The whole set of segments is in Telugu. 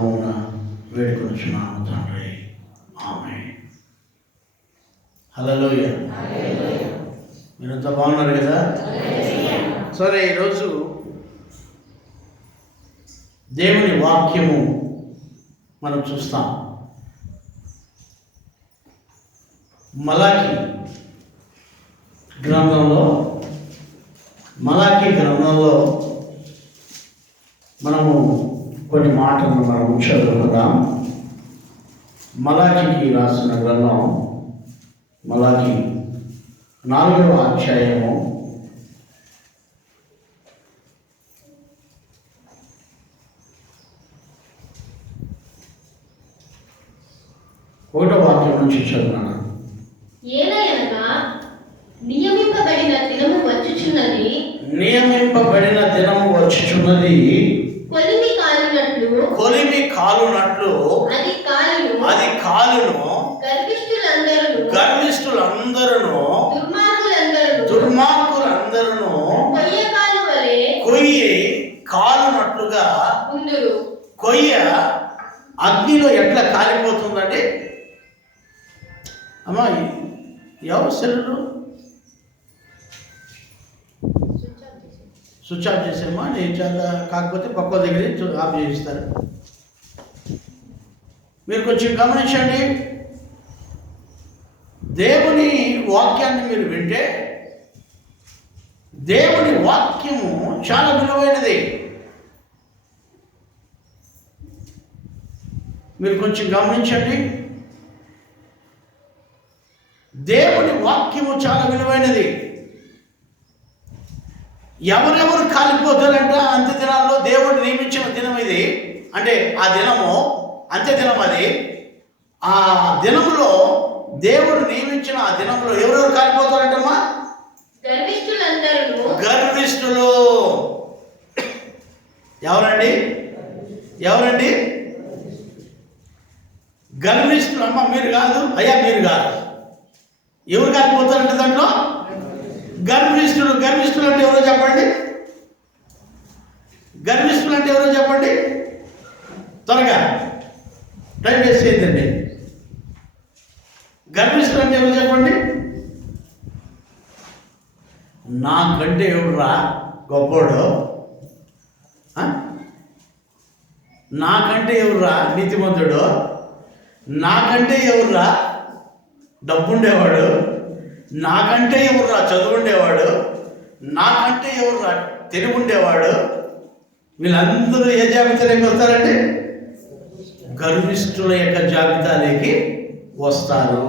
అవునా వేడుకొనుచున్నాము తండ్రి. ఆమేన్. హల్లెలూయా. మీరంతా బాగున్నారు కదా? సరే, ఈరోజు దేవుని వాక్యము మనం చూస్తాం. మలాకి గ్రంథంలో మనము కొన్ని మాటలను మనం చదువుకుందాం. మలాకికి రాసిన గ్రంథం మలాకి 4వ అధ్యాయము 1వ వాక్యం నుంచి చదువుతున్నాను. ఏలయనగా నియమింపబడిన దినము వచ్చుచున్నది, కొలిమి కాలునట్లు అది కాలును, గర్విష్ఠులందరూ దుర్మార్గులందరూ కొయ్యి కాలునట్లుగా. కొయ్య అగ్నిలో ఎట్లా కాలిపోతుందండి? అమ్మా, ఎవరు సెల్లు స్విచ్ ఆఫ్ చేసేమ్మా. నేను చేద్దా, కాకపోతే పక్క దగ్గర ఆఫ్ చేయిస్తారు. మీరు కొంచెం గమనించండి. దేవుని వాక్యాన్ని మీరు వింటే, దేవుని వాక్యము చాలా విలువైనది. మీరు కొంచెం గమనించండి. దేవుని వాక్యము చాలా విలువైనది. ఎవరెవరు కాలిపోతారంట అంత్య దినాల్లో? దేవుడు నియమించిన దినం ఇది. అంటే ఆ దినము అంత్య దినం. అది ఆ దినములో దేవుడు నియమించిన ఆ దినంలో ఎవరెవరు కాలిపోతారంటమ్మా? గర్విష్ఠులు. ఎవరండి? గర్విష్ఠులు. అమ్మ మీరు కాదు, అయ్యా మీరు కాదు. ఎవరు కాలిపోతారంటే దాంట్లో? గర్విష్ఠులు. గర్విష్ఠులు అంటే ఎవరో చెప్పండి. గర్విష్ఠులు అంటే ఎవరో చెప్పండి. త్వరగా, టైం వేస్ట్ చేయద్దండి. గర్విష్ఠులు అంటే ఎవరు చెప్పండి. నాకంటే ఎవరురా గొప్పోడు? నాకంటే ఎవరురా నీతిమంతుడు? నాకంటే ఎవరురా డబ్బుండేవాడు? నాకంటే ఎవర్రా చదువుండేవాడు? నాకంటే ఎవర్రా తెలివుండేవాడు? వీళ్ళందరూ ఏ జాబితాలోకి వస్తారంటే గర్విష్ఠుల యొక్క జాబితాలోకి వస్తారు.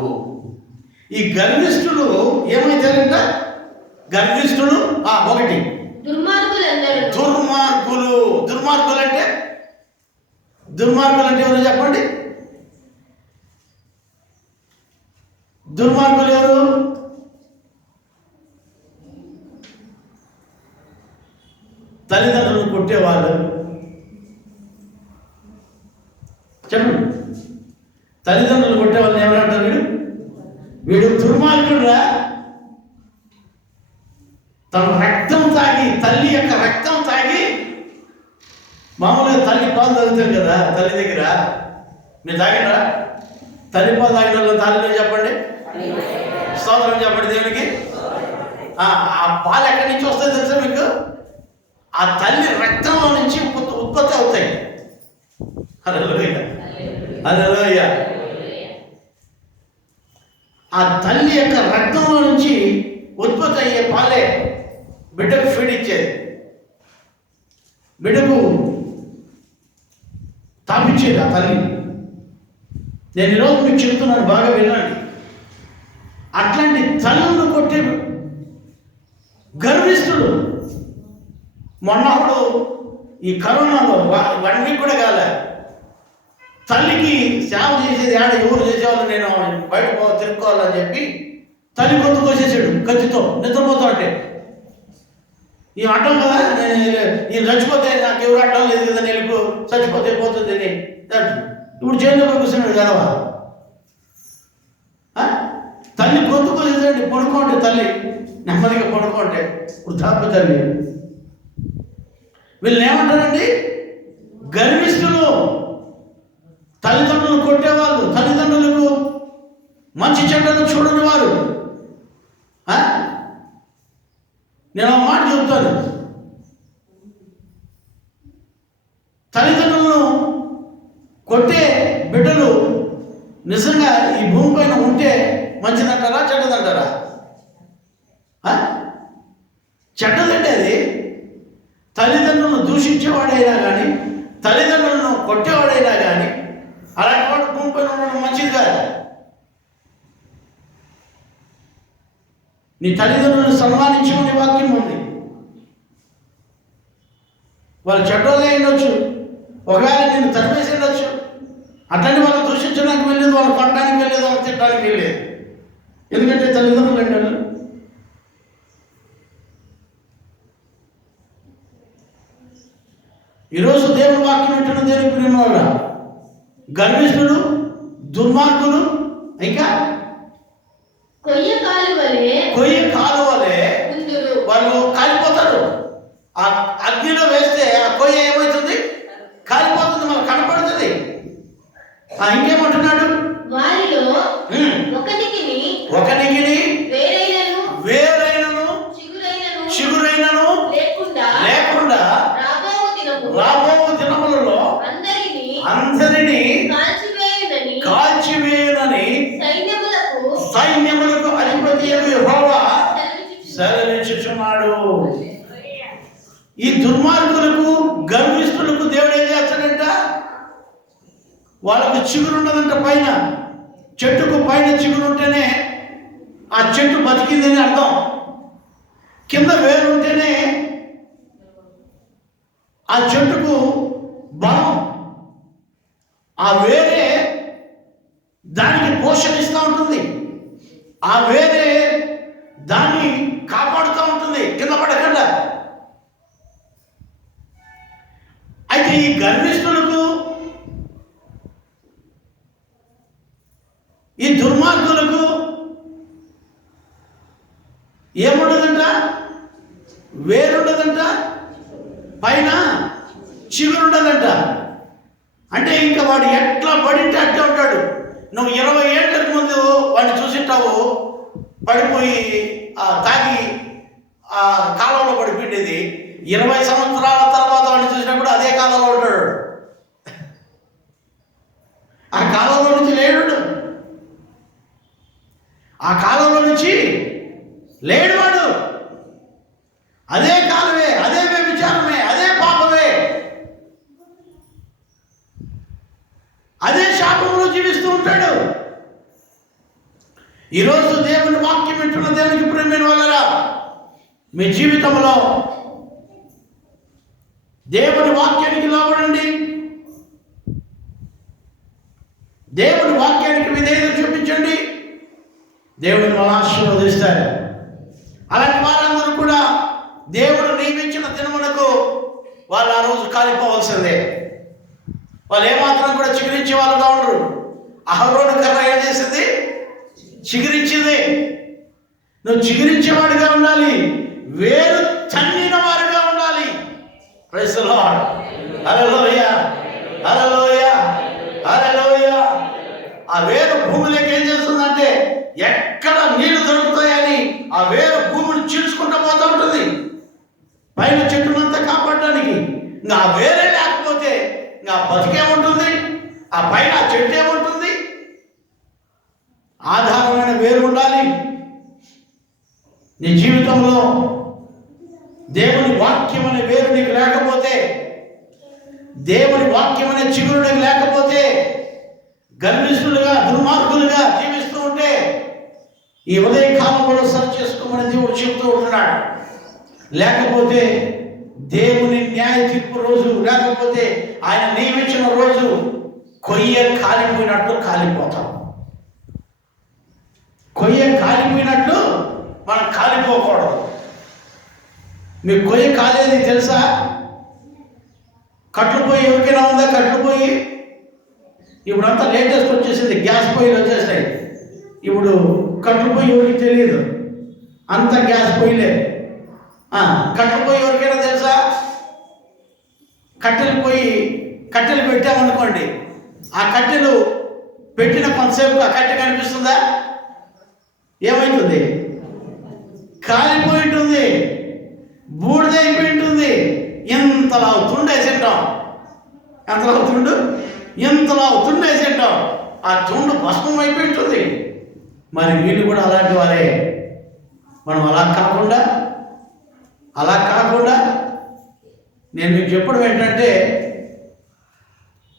ఈ గర్విష్ఠులు ఏమైతారంట? గర్విష్ఠులు ఒకటి దుర్మార్గులు. దుర్మార్గులు అంటే ఎవరు చెప్పండి. దుర్మార్గులు ఎవరు? తల్లిదండ్రులు కొట్టేవాళ్ళు. చెప్పండి, తల్లిదండ్రులు కొట్టేవాళ్ళని ఎవరంటారు? వీడు దుర్మార్గుడురా. తన రక్తం తాగి, తల్లి యొక్క రక్తం తాగి, మామూలుగా తల్లి పాలు తాగుతారు కదా తల్లి దగ్గర. మీరు తాగినరా? తల్లి పాలు తాగిన వాళ్ళు తల్లిలో చెప్పండి. స్తోత్రం చెప్పండి దేవునికి. ఆ పాలు ఎక్కడి నుంచి వస్తాయి తెలుసా మీకు? ఆ తల్లి రక్తంలో నుంచి ఉత్పత్తి అవుతాయి. హల్లెలూయా. ఆ తల్లి యొక్క రక్తంలో నుంచి ఉత్పత్తి అయ్యే పాలే బిడ్డకు ఫీడ్ ఇచ్చేది, బిడ్డకు తాపించేది ఆ తల్లి. నేను ఈరోజు మీకు చెప్తున్నాను, బాగా వినండి. అట్లాంటి తల్లులను కొట్టే గర్విష్ఠుడు. మొన్నప్పుడు ఈ కరోనాలో 1 వీక్ కూడా కాలే, తల్లికి సేవ చేసేది ఎవరు చేసేవాళ్ళు, నేను బయట తిరుక్కోవాలని చెప్పి తల్లి గొంతు కోసేసాడు కత్తితో, నిద్రపోతా అంటే. ఈ అడ్డం కదా, నేను చచ్చిపోతే నాకు ఎవరు అడ్డం లేదు కదా, నేను చచ్చిపోతే పోతుంది అని. ఇప్పుడు జైల్లో కూర్చున్నాడు కదవా. తల్లి గొంతు కోసేసాడు. పడుకోండి తల్లి, నెమ్మదిగా పడుకోండి. వృద్ధాప్య తల్లి. వీళ్ళని ఏమంటారండి? గర్విష్ఠులు. తల్లిదండ్రులను కొట్టేవాళ్ళు, తల్లిదండ్రులకు మంచి చెడ్డలు చూడని వారు. నేను ఒక మాట చెప్తాను, తల్లిదండ్రులను కొట్టే బిడ్డలు నిజంగా ఈ భూమి పైన ఉంటే మంచిదంటారా చెడ్డదంటారా? చెడ్డదంటే అది. తల్లిదండ్రులను దూషించేవాడైనా కానీ, తల్లిదండ్రులను కొట్టేవాడైనా కానీ అలాంటి వాడు భూమి పైన ఉండడం మంచిది కాదు. నీ తల్లిదండ్రులను సన్మానించమని వాక్యం ఉంది. వాళ్ళు చెడ్డోళ్ళే ఉండొచ్చు, ఒకవేళ నేను తరిమేసి ఉండొచ్చు, అట్లనే వాళ్ళు దూషించడానికి వెళ్ళేది, వాళ్ళు కొట్టడానికి వెళ్ళేది, వాళ్ళు తిట్టడానికి వెళ్ళేది. ఎందుకంటే తల్లిదండ్రులు అంటారు. ఈరోజు దేవుని వాక్యం వింటున్న దేవుని ప్రేమగా గర్విష్ఠులు, దుర్మార్గులు, ఇంకా కొయ్య కాలువలే వాళ్ళు కాలిపోతారు. ఆ అగ్నిలో వేస్తే ఆ కొయ్య ఏమవుతుంది? కాలిపోతుంది, మనకు కనపడుతుంది. ఇంకేమంటున్నాడు? వారిలో ఒకనికి వేరైనను చిగురైనను లేకుండా రాబో దినములలో అందరినీ కాల్చివేయునని సైన్యములకు అధిపతి యెహోవా సెలవిచ్చుచున్నాడు. ఈ దుర్మార్గులకు, గర్విష్ఠులకు దేవుడు ఏం చేస్తాడంట? వాళ్ళకు చిగురున్నదంట. పైన చెట్టుకు పైన చిగురుంటేనే ఆ చెట్టు బతికిందని అర్థం. కింద వేరుంటేనే ఆ చెట్టుకు బలం. ఆ వేరే దానికి పోషణ ఇస్తూ ఉంటుంది. ఆ వేరే దాన్ని కాపాడుతూ ఉంటుంది కింద పడకుండా. అయితే ఈ గర్విష్ఠులకు, ఈ దుర్మార్గులకు ఏముండదంట? వేరుండదంట, పైన చిగురుండదంట. అంటే ఇంకా వాడు ఎట్లా పడింటే అట్లా ఉంటాడు. నువ్వు 20 ఏళ్ళకు ముందు వాడిని చూసింటావు, పడిపోయి తాగి ఆ కాలంలో పడిపోయిండేది. 20 సంవత్సరాల తర్వాత వాడిని చూసినప్పుడు అదే కాలంలో ఉంటాడు. ఆ కాలంలో నుంచి లేడు, ఆ కాలంలో నుంచి లేడు వాడు. అదే కాలమే, అదే వ్యభిచారమే, అదే పాపమే, అదే శాపంలో జీవిస్తూ ఉంటాడు. ఈరోజు దేవుని వాక్యం వింటున్న దేవునికి ప్రేమైన వాళ్ళరా, మీ జీవితంలో దేవుని వాక్యానికి లోబడండి. దేవుని వాక్యానికి విధేయత చూపించండి. దేవుని మన ఆశీర్వదిస్తారు. అలాంటి వారందరూ కూడా దేవుడు నియమించిన దినమునకు వాళ్ళు ఆ రోజు కాలిపోవాల్సిందే. వాళ్ళు ఏమాత్రం కూడా చిగురించే వాళ్ళుగా ఉండరు. అహరోను కర్ర ఏం చేసింది? చిగురించింది. నువ్వు చిగురించేవాడిగా ఉండాలి, వేరు చన్నిన వారిగా ఉండాలి. Praise the Lord. Hallelujah, hallelujah, hallelujah. ఆ వేరు భూమిలోకి ఏం చేస్తుందంటే, ఎక్కడ నీళ్లు దొరుకుతాయని ఆ వేరు భూమిని చీల్చుకుంటూ పోతూ ఉంటుంది పైన చెట్టునంతా కాపాడడానికి. ఇంకా ఆ వేరే లేకపోతే ఇంకా బతికేముంటుంది? ఆ పైన చెట్టు ఏముంటుంది? ఆధారమైన వేరు ఉండాలి. నీ జీవితంలో దేవుని వాక్యం అనే వేరు నీకు లేకపోతే, దేవుని వాక్యం అనే చిగురు నీకు లేకపోతే, గర్విష్ఠులుగా, దుర్మార్గులుగా జీవిస్తూ ఉంటే ఈ ఉదయ కాలంలో సరి చేసుకోమని దేవుడు చెబుతూ ఉంటున్నాడు. లేకపోతే దేవుని న్యాయ తీర్పు రోజు, లేకపోతే ఆయన నియమించిన రోజు కొయ్య కాలిపోయినట్లు కాలిపోతాం. కొయ్య కాలిపోయినట్లు మనం కాలిపోకూడదు. మీకు కొయ్య కాలేది తెలుసా? కట్లు పొయ్యి ఎవరికైనా ఉందా? కట్లు పొయ్యి ఇప్పుడంతా లేటెస్ట్ వచ్చేసింది, గ్యాస్ పొయ్యిలు వచ్చేసాయి. ఇప్పుడు కట్లు పొయ్యి ఎవరికి తెలియదు, అంత గ్యాస్ పొయ్యిలే. కట్లు పొయ్యి ఎవరికైనా తెలుసా? కట్టెలు పెట్టామనుకోండి, ఆ కట్టెలు పెట్టిన కొంతసేపు ఆ కట్టె కనిపిస్తుందా? ఏమైతుంది? కాలిపోయి ఉంటుంది, బూడిదైపోయి ఉంటుంది. ఇంతలా తుండేసేటాం, ఎంతలా తుండు, ఇంతలా తుండేసేటాం. ఆ తుండు భస్మం అయిపోయి ఉంటుంది. మరి వీళ్ళు కూడా అలాంటి వారే. మనం అలా కాకుండా నేను మీకు చెప్పడం ఏంటంటే,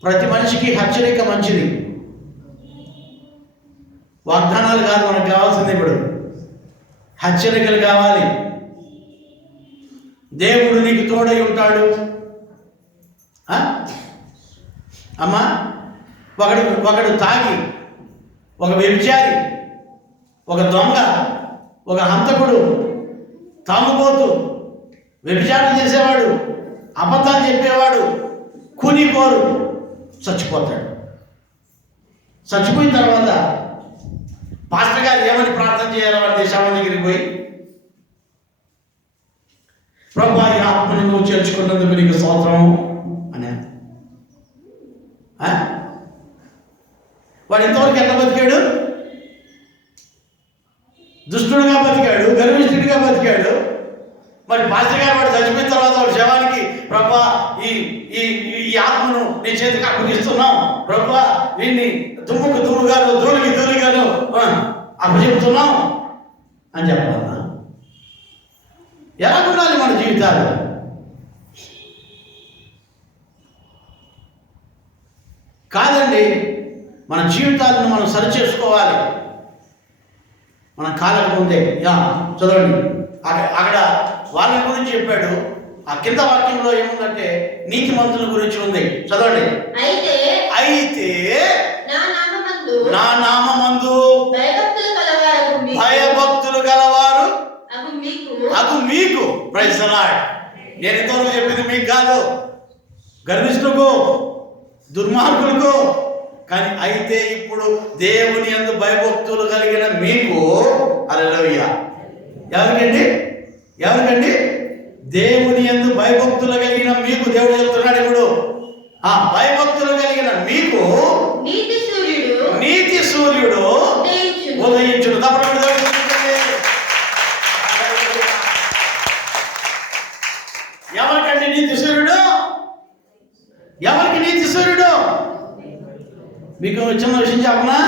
ప్రతి మనిషికి హెచ్చరిక మంచిది. వాగ్దానాలు కాదు మనకు కావాల్సింది, ఇప్పుడు హెచ్చరికలు కావాలి. దేవుడు నీకు తోడై ఉంటాడు. అమ్మా, ఒకడు తాగి, ఒక వ్యభిచారి, ఒక దొంగ, ఒక హంతకుడు, తాగుబోతు, వ్యభిచారం చేసేవాడు, అబద్ధాలు చెప్పేవాడు, కూనిపోరు చచ్చిపోతాడు. చచ్చిపోయిన తర్వాత పాస్టర్ గారు ఏమని ప్రార్థన చేయాలి? వాడి దేశాల దగ్గరికి పోయి, ప్రభువా ఈ ఆత్మని నువ్వు చేర్చుకున్నందుకు నీకు స్తోత్రం అని. వాడు ఇంతవరకు ఎట్లా బతికాడు? దుష్టుడుగా బతికాడు, గర్విష్ఠుడిగా బతికాడు. మరి పాస్టర్ గారు వాడు చచ్చిపోయిన తర్వాత వాడు శవానికి, ప్రభువా ఈ ఆత్మను నీ చేతికి అప్పగిస్తున్నాం, ప్రభువా వీడిని దుమ్ముకు దుమ్ముగాను ధూళికి ధూళిగాను అప్పచెప్తున్నాం అని చెప్పాలన్నా? ఎలా ఉండాలి మన జీవితాలు? కాదండి, మన జీవితాలను మనం సరిచేసుకోవాలి. మనం కాలకు ముందే చదవండి, అక్కడ వాళ్ళ గురించి చెప్పాడు. ఆ కింద వాక్యంలో ఏముందంటే నీతిమంతుల గురించి ఉంది. చదవండి. అయితే నా నామమందు భయభక్తులు గలవారు అగు మీకు. Praise the Lord. నేను ఇంతవరకు చెప్పింది మీకు కాదు, గర్విష్ఠులకు, దుర్మార్గులకు. కానీ అయితే ఇప్పుడు దేవుని యందు భయభక్తులు కలిగిన మీకు. హల్లెలూయా. ఎవరికండి? దేవుని యందు భయభక్తులు కలిగిన మీకు. దేవుడు చెప్తున్నాడు ఇప్పుడు, భయభక్తులు కలిగిన మీకు నీతి సూర్యుడు ఉదయించును. తప్పకుండా ఎవరికండి నీతి సూర్యుడు? ఎవరికి నీతి సూర్యుడు? మీకు చిన్న విషయం చెప్పనా?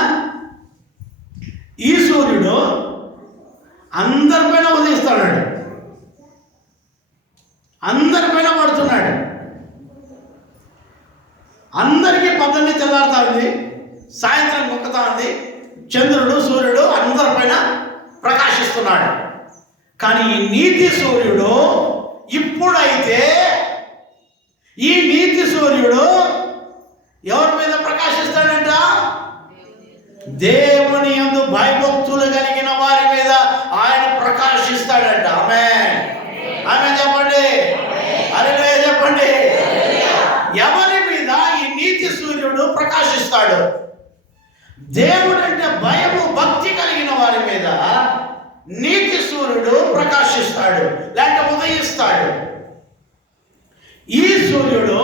ఈ సూర్యుడు అందరిపైన ఉదయిస్తున్నాడు, అందరిపైన పడుతున్నాడు. అందరికీ పొద్దున్నే తెల్లారుతుంది, సాయంత్రం మొక్కుతా ఉంది. చంద్రుడు, సూర్యుడు అందరిపైన ప్రకాశిస్తున్నాడు. కానీ ఈ నీతి సూర్యుడు ఇప్పుడైతే, ఈ నీతి సూర్యుడు ఎవరి మీద ప్రకాశిస్తాడంట? దేవుని యందు భయభక్తులు కలిగిన వారి మీద ఆయన ప్రకాశిస్తాడంట. ఆమేన్, ఆమేన్ చెప్పండి, హల్లెలూయా చెప్పండి. ఎవరి మీద ఈ నీతి సూర్యుడు ప్రకాశిస్తాడు? దేవుడు అంటే భయము, భక్తి కలిగిన వారి మీద నీతి సూర్యుడు ప్రకాశిస్తాడు, లేక ఉదయిస్తాడు. ఈ సూర్యుడు,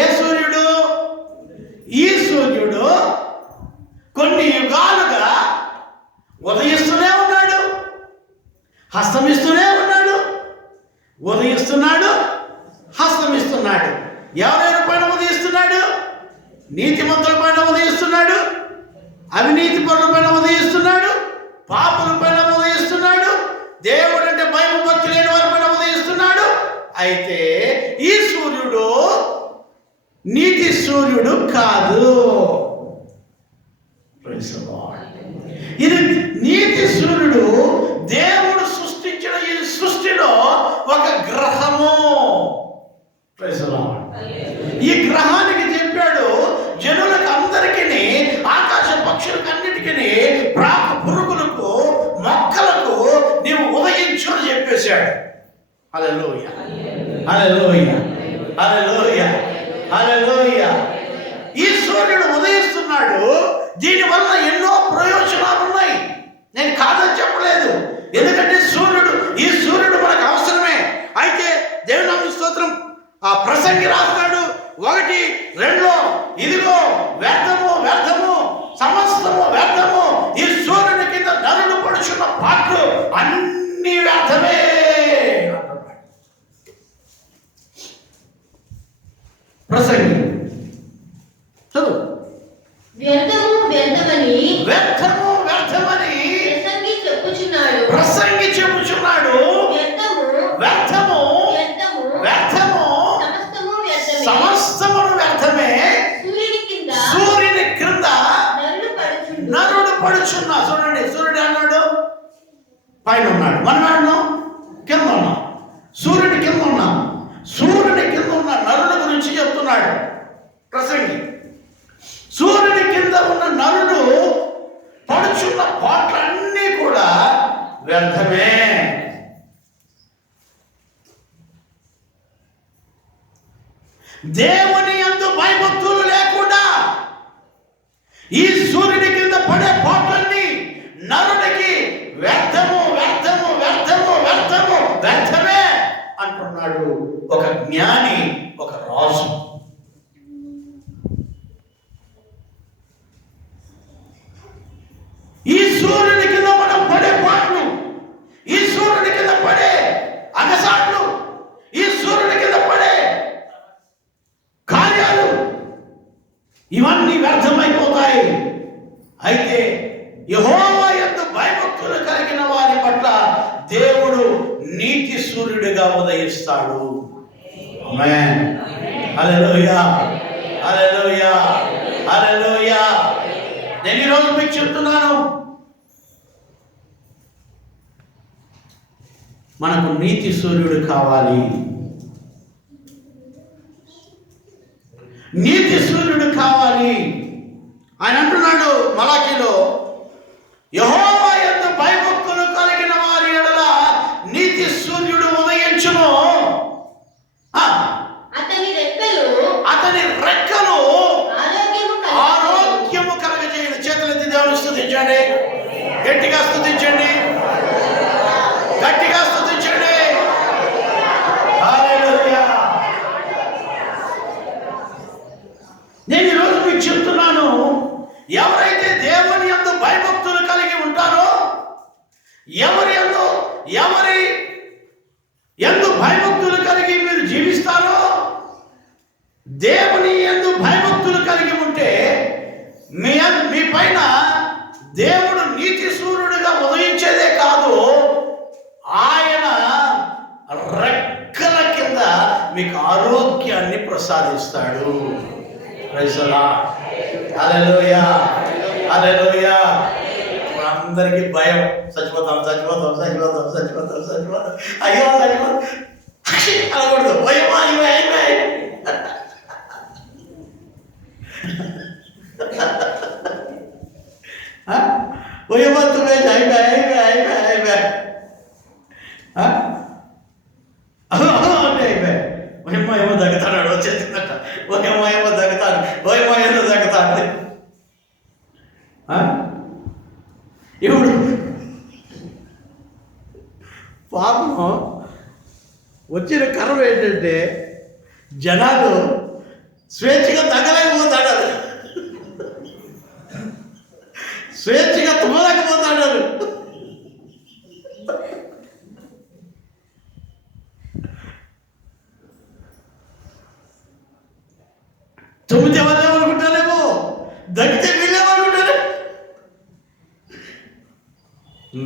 ఏ సూర్యుడు? ఈ సూర్యుడు కొన్ని యుగాలుగా ఉదయిస్తూనే ఉన్నాడు, హస్తమిస్తూనే ఉన్నాడు. ఉదయిస్తున్నాడు, హస్తమిస్తున్నాడు. ఎవరైనా పైన ఉదయిస్తున్నాడు? నీతిమంతుల పైన ఉదయిస్తున్నాడు, అవినీతి పరుల పైన ఉదయిస్తున్నాడు, పాపుల పైన ఉదయిస్తున్నాడు, దేవుడు అంటే భయం భక్తి లేని వారి పైన ఉదయిస్తున్నాడు. అయితే ఈ సూర్యుడు నీతి సూర్యుడు కాదు. ఇది నీతి సూర్యుడు దేవుడు సృష్టించిన ఈ సృష్టిలో ఒక గ్రహము. ఈ గ్రహానికి చెప్పాడు జనులకు అందరికీ, ఆకాశ పక్షులకు అన్నిటికీ, పురుగులకు, మొక్కలకు నీవు ఉదయించు అని చెప్పేశాడు. హల్లెలూయా, హల్లెలూయా, హల్లెలూయా, హల్లెలూయా. ఈ సూర్యుడు ఉదయిస్తున్నాడు. దీనివల్ల ఎన్నో ప్రయోజనాలు ఉన్నాయి, నేను కాదని చెప్పలేదు. ఎందుకంటే ఈ సూర్యుడు మనకు అవసరమే. అయితే దేవుని స్తోత్రం, ఆ ప్రసంగి రాస్తాడు 1:2, ఇదిగో ప్రసంగి చదువు. వ్యర్థము వ్యర్థమని వ్యర్థము వ్యర్థమని ప్రసంగి చెప్పుచున్నాడు. ప్రసంగి చెప్పుచున్నాడు. వ్యర్థము వ్యర్థము వ్యర్థము వ్యర్థము సమస్తము వ్యర్థమే. సమస్తమును వ్యర్థమే. సూర్యుని కింద సూర్యుని క్రింద నరులు పడుచుండు. నరుడు పడుచున్నా. చూడండి, సూర్యుడు అన్నాడు పైన ఉన్నాడు, మనం ఆడున్నాం కింద ఉన్నాం. సూర్యుడి కింద ఉన్నాం. సూర్యుడి కింద ఉన్న నరుల గురించి చెప్తున్నాడు ప్రసంగి. సూర్యుడి కింద ఉన్న నరుడు పడుచున్న పాటలన్నీ కూడా వ్యర్థమే. దేవుని యందు భయభక్తులు లేకుండా ఈ సూర్యుడి కింద పడే పాటలన్నీ నరుడికి వ్యర్థము వ్యర్థము వ్యర్థము వ్యర్థము వ్యర్థమే అంటున్నాడు ఒక జ్ఞాని, ఒక రాజు. ఈ సూర్యుడి కింద మనం పడే పాటలు, ఈ సూర్యుడి కింద పడే అగసాట్లు, ఈ సూర్యుడి కింద పడే కార్యాలు ఇవన్నీ వ్యర్థమైపోతాయి. అయితే యెహోవా యందు భయభక్తులు కలిగిన వారి పట్ల దేవుడు నీతి సూర్యుడిగా ఉదయిస్తాడు. ఆమేన్. హల్లెలూయా, హల్లెలూయా, హల్లెలూయా. నేను ఈరోజు మీకు చెప్తున్నాను, మనకు నీతి సూర్యుడు కావాలి. నీతి సూర్యుడు కావాలి. ఆయన అంటున్నాడు మలాకీలో, యెహోవా యందు భయభక్తులు కలిగిన వారి ఎడల నీతి సూర్యుడు ఉదయించును. అతని రెక్కలు ఆరోగ్యము కలగజేయను. చేతులెత్తి దేవుని స్తుతించండి, గట్టిగా స్తుతించండి, గట్టిగా స్తుతించండి. హల్లెలూయా. నేను ఈరోజు మీకు చెప్తున్నాను, ఎవరైతే దేవుని యందు భయభక్తులు కలిగి ఉంటారో, ఎవరి యందు భయభక్తులు కలిగి మీరు జీవిస్తారో, దేవుని యందు భయభక్తులు కలిగి ఉంటే మీ పైన దేవుడు నీతి సూర్యుడిగా ఉదయించేదే కాదు, ఆయన రెక్కల కింద మీకు ఆరోగ్యాన్ని ప్రసాదిస్తాడు. Praise the Lord. Hallelujah, hallelujah. అందరికీ భయం, చచ్చిపోతాం చచ్చిపోతాం చచ్చిపోతాం చచ్చిపోతాం చచ్చిపోతాం, అయ్యో చచ్చిపోతాం అనకూడదు. భయం అయిపోయి భయమత్తుమే అయిపోయి ఓయమ్మ ఏమో తగ్గుతాడు, వచ్చేసిందట. ఓయమ్మ ఏమో తగ్గుతాడు, ఓయమ్మ ఏమో తగ్గుతాడు. ఇప్పుడు పాపం వచ్చిన కర్మ ఏంటంటే జనాలు స్వేచ్ఛగా తగ్గలేకపోతాడు, స్వేచ్ఛగా తుమ్మలేకపోతాడు. తుమ్మితే వాళ్ళు ఏమనుకుంటారేమో, దగ్గితే వీళ్ళేమనుకుంటారు,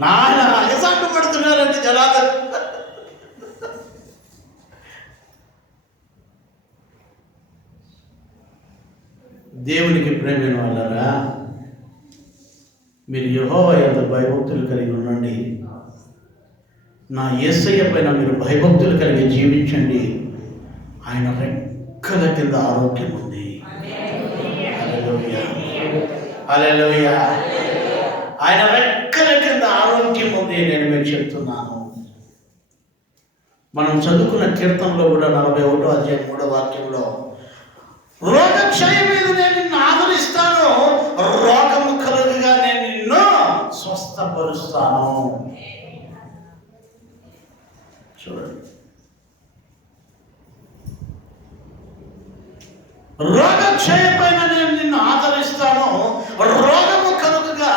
నాయన అగసాట్లు పడుతున్నారండి జనాలు. దేవునికి ప్రేమైన వాళ్ళరా, మీరు యెహోవా యందు భయభక్తులు కలిగి ఉండండి. నా యేసయ్య పైన మీరు భయభక్తులు కలిగి జీవించండి. ఆయన రెక్కల కింద ఆరోగ్యం ఉంది. హల్లెలూయా, హల్లెలూయా. ఆయన రెక్కల కింద ఆరోగ్యం ఉంది. నేను మీకు చెప్తున్నాను. మనం చదువుకున్న కీర్తనలో కూడా 41వ అధ్యాయం 3వ వాక్యంలో, రోగక్షయం మీద నేను నిన్ను ఆదరిస్తాను, రోగము కలుగుగా నేను నిన్ను స్వస్థపరుస్తాను. చూడండి, రోగక్షయ పైన నేను నిన్ను ఆదరిస్తాను, రోగము కలుగుగా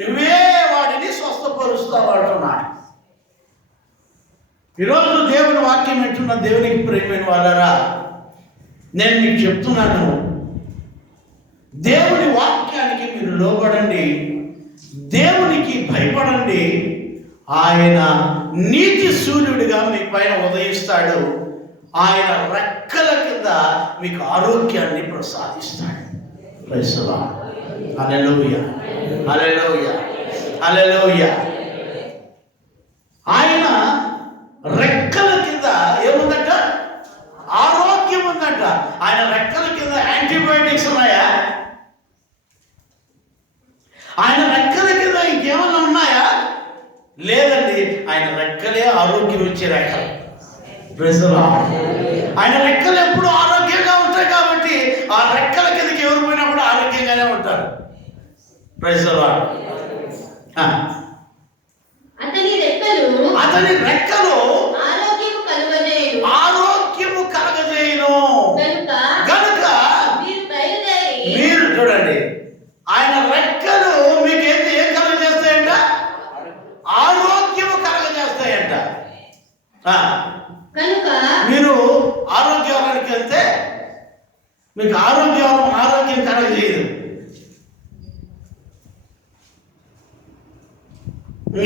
నువ్వే వాడిని స్వస్థపరుస్తావు అంటున్నాడు. ఈరోజు దేవుని వాక్యం వింటున్న దేవునికి ప్రియమైన వాళ్ళరా, నేను మీకు చెప్తున్నాను, దేవుని వాక్యానికి మీరు లోబడండి, దేవునికి భయపడండి. ఆయన నీతి సూర్యుడిగా మీ పైన ఉదయిస్తాడు. ఆయన రెక్కల కింద మీకు ఆరోగ్యాన్ని ప్రసాదిస్తాడు. Praise the Lord. Hallelujah, hallelujah, hallelujah. ఆయన రెక్కల కింద ఏముందట? ఆరోగ్యం ఉందట. ఆయన రెక్కల కింద యాంటీబయాటిక్స్ ఉన్నాయా? ఆయన రెక్కల కింద ఇంకేమన్నా ఉన్నాయా? లేదండి. ఆయన రెక్కలే ఆరోగ్యం ఇచ్చే రెక్కలు. Praise the Lord. ఆయన రెక్కలు ఎప్పుడు ఆరోగ్యంగా ఉంటాయి కాబట్టి ఆ రెక్కల కిందకి ఎవరు పోయినా కూడా ఆరోగ్యంగానే ఉంటారు. Praise the Lord. అతని రెక్కలు ఆరోగ్యము కలగజేయును గనుక మీరు చూడండి, ఆయన రెక్కలు మీకు ఏం కలగజేస్తాయంట? ఆరోగ్యము కలగజేస్తాయంట. మీరు ఆరోగ్యానికి వెళ్తే మీకు ఆరోగ్యం కలగజేయదు.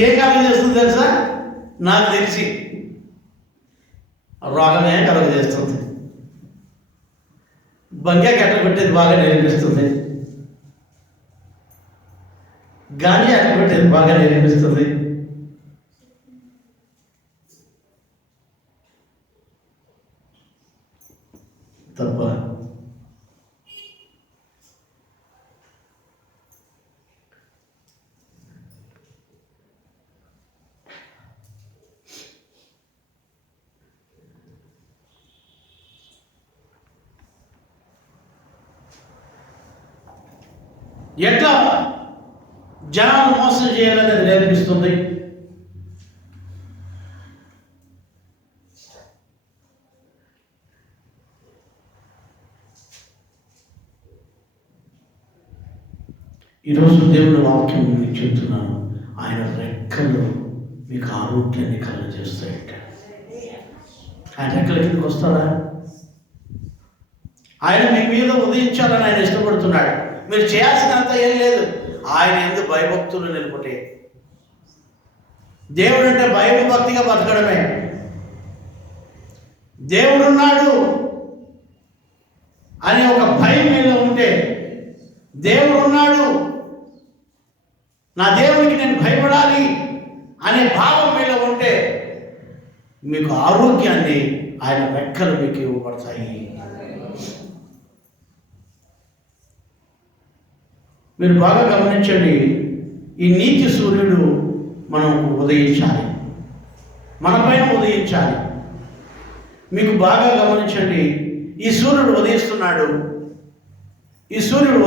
ఏం కలగజేస్తుంది తెలుసా? నాకు తెలిసి రోగమే కలుగజేస్తుంది. బంగా కట్టబెట్టేది బాగా నేర్పిస్తుంది, గాలి అట్టబెట్టేది బాగా నేర్పిస్తుంది. తప్ప ఎట్లా జనాలు మోసం చేయాలనేది నేర్పిస్తుంది. ఈరోజు దేవుని వాక్యం మీకు చెప్తున్నాను, ఆయన రెక్కలు మీకు ఆరోగ్యాన్ని కలుగజేస్తాయట. ఆయన రెక్కల కిందకి వస్తారా? ఆయన మీ మీద ఉదయించాలని ఆయన ఇష్టపడుతున్నాడు. మీరు చేయాల్సినంత ఏం లేదు. ఆయన ఎందుకు భయభక్తులు నిలుపుటే. దేవుడు అంటే భయభక్తిగా బతకడమే. దేవుడున్నాడు అనే ఒక భయం మీలో ఉంటే, దేవుడున్నాడు, నా దేవునికి నేను భయపడాలి అనే భావం మీలో ఉంటే, మీకు ఆరోగ్యాన్ని ఆయన రెక్కలు మీకు ఇవ్వబడతాయి. మీరు బాగా గమనించండి, ఈ నీతి సూర్యుడు మనం ఉదయించాలి, మన పైన ఉదయించాలి. మీకు బాగా గమనించండి, ఈ సూర్యుడు ఉదయిస్తున్నాడు. ఈ సూర్యుడి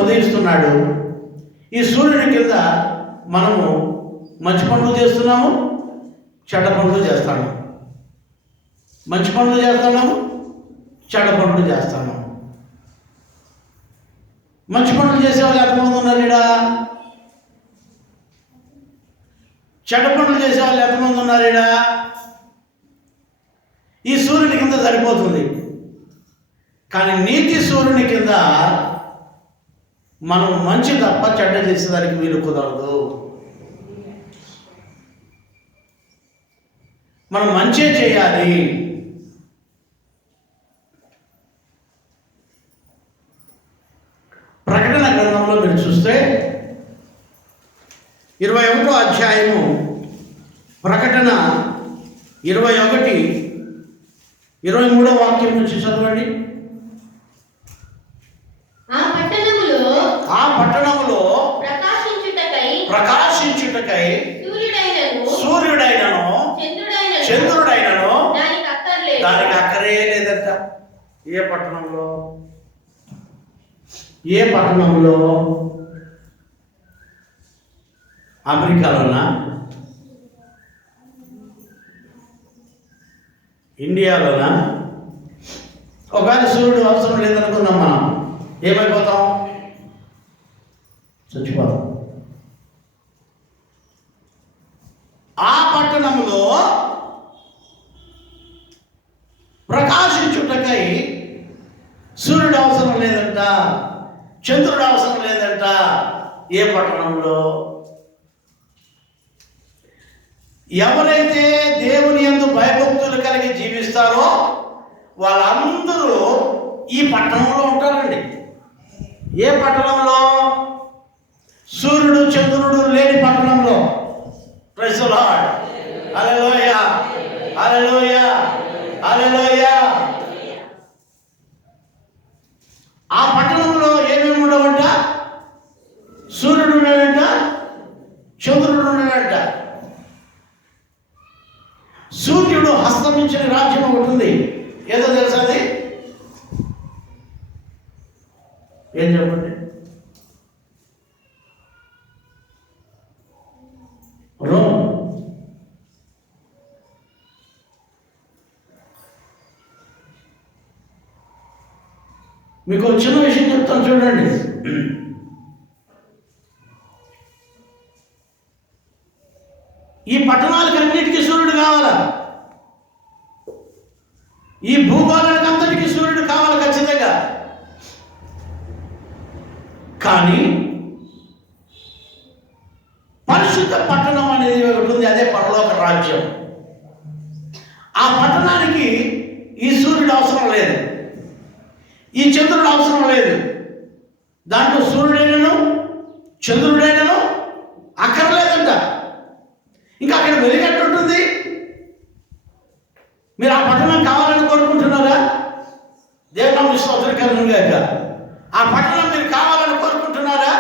కింద మనము మంచి పనులు చేస్తున్నాము, చెడ్డ పనులు చేస్తాము. మంచి పనులు చేస్తున్నాము, చెడ్డ పనులు చేస్తాము. మంచి పనులు చేసేవాళ్ళు ఎంతమంది ఉన్నారు ఇక్కడ? చెడ్డ పనులు చేసేవాళ్ళు ఎంతమంది ఉన్నారు ఇక్కడ? ఈ సూర్యుని కింద సరిపోతుంది. కానీ నీతి సూర్యుని కింద మనం మంచి తప్ప చెడ్డ చేసేదానికి వీలు కుదరదు. మనం మంచే చేయాలి. ప్రకటన గ్రంథంలో మీరు చూస్తే 21వ అధ్యాయము, ప్రకటన 21, 23వ వాక్యం నుంచి చదవండి. ఆ పట్టణములో ప్రకాశించుటకై సూర్యుడైనను చంద్రుడైనను దానికి అక్కరే లేదట. ఏ పట్టణంలో? అమెరికాలోనా? ఇండియాలోనా? ఒకవేళ సూర్యుడు అవసరం లేదనుకుందాం, మనం ఏమైపోతాం? చచ్చిపోతాం. ఆ పట్టణంలో ప్రకాశించుటకై చంద్రుడు అవసరం లేదంట. ఏ పట్టణంలో? ఎవరైతే దేవుని యందు భయభక్తులు కలిగి జీవిస్తారో వాళ్ళందరూ ఈ పట్టణంలో ఉంటారండి. ఏ పట్టణంలో? సూర్యుడు చంద్రుడు లేని పట్టణంలో. Praise the Lord. Hallelujah, hallelujah, hallelujah. ఆ పట్టణంలో ఏమేమి ఉండవంట? సూర్యుడు ఉన్నాడంట, చంద్రుడు ఉన్నాడంట. సూర్యుడు హస్తమించిన రాజ్యం ఒకటి ఉంది. ఏదో తెలుసా అది? ఏం చెప్పండి? రోమ్. మీకు ఒక చిన్న విషయం చెప్తాను చూడండి. ఈ పట్టణాలకు అన్నిటికీ సూర్యుడు కావాలా? ఈ భూగోళానికి అంతటికీ సూర్యుడు కావాలి ఖచ్చితంగా. కానీ పరిశుద్ధ పట్టణం అనేది ఒకటి ఉంది, అదే పరలోక రాజ్యం. ఆ పట్టణానికి ఈ సూర్యుడు అవసరం లేదు, ఈ చంద్రుడు అవసరం లేదు. దాంట్లో సూర్యుడైనను చంద్రుడైనను అక్కర్లేదంట. ఇంకా అక్కడ వెలిగట్టుంటుంది. మీరు ఆ పట్టణం కావాలని కోరుకుంటున్నారా? దేవుని విశ్వాసంగా ఆ పట్టణం మీరు కావాలని కోరుకుంటున్నారా?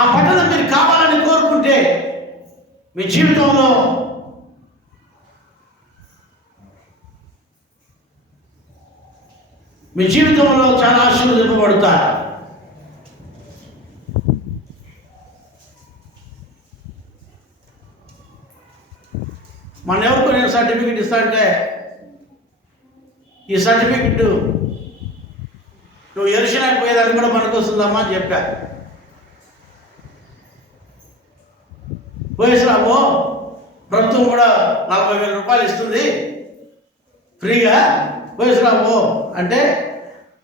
ఆ పట్టణం మీరు కావాలని కోరుకుంటే మీ జీవితంలో చాలా ఆశీర్వదింపబడతారు. మన ఎవరికి నేను సర్టిఫికెట్ ఇస్తా అంటే, ఈ సర్టిఫికెట్ నువ్వు ఎరుషలేముకు పోయేదానికి కూడా మనకు వస్తుందమ్మా అని చెప్పా. పోయేసిరాబో, ప్రభుత్వం కూడా 40,000 రూపాయలు ఇస్తుంది ఫ్రీగా, పోయేసిరాబో అంటే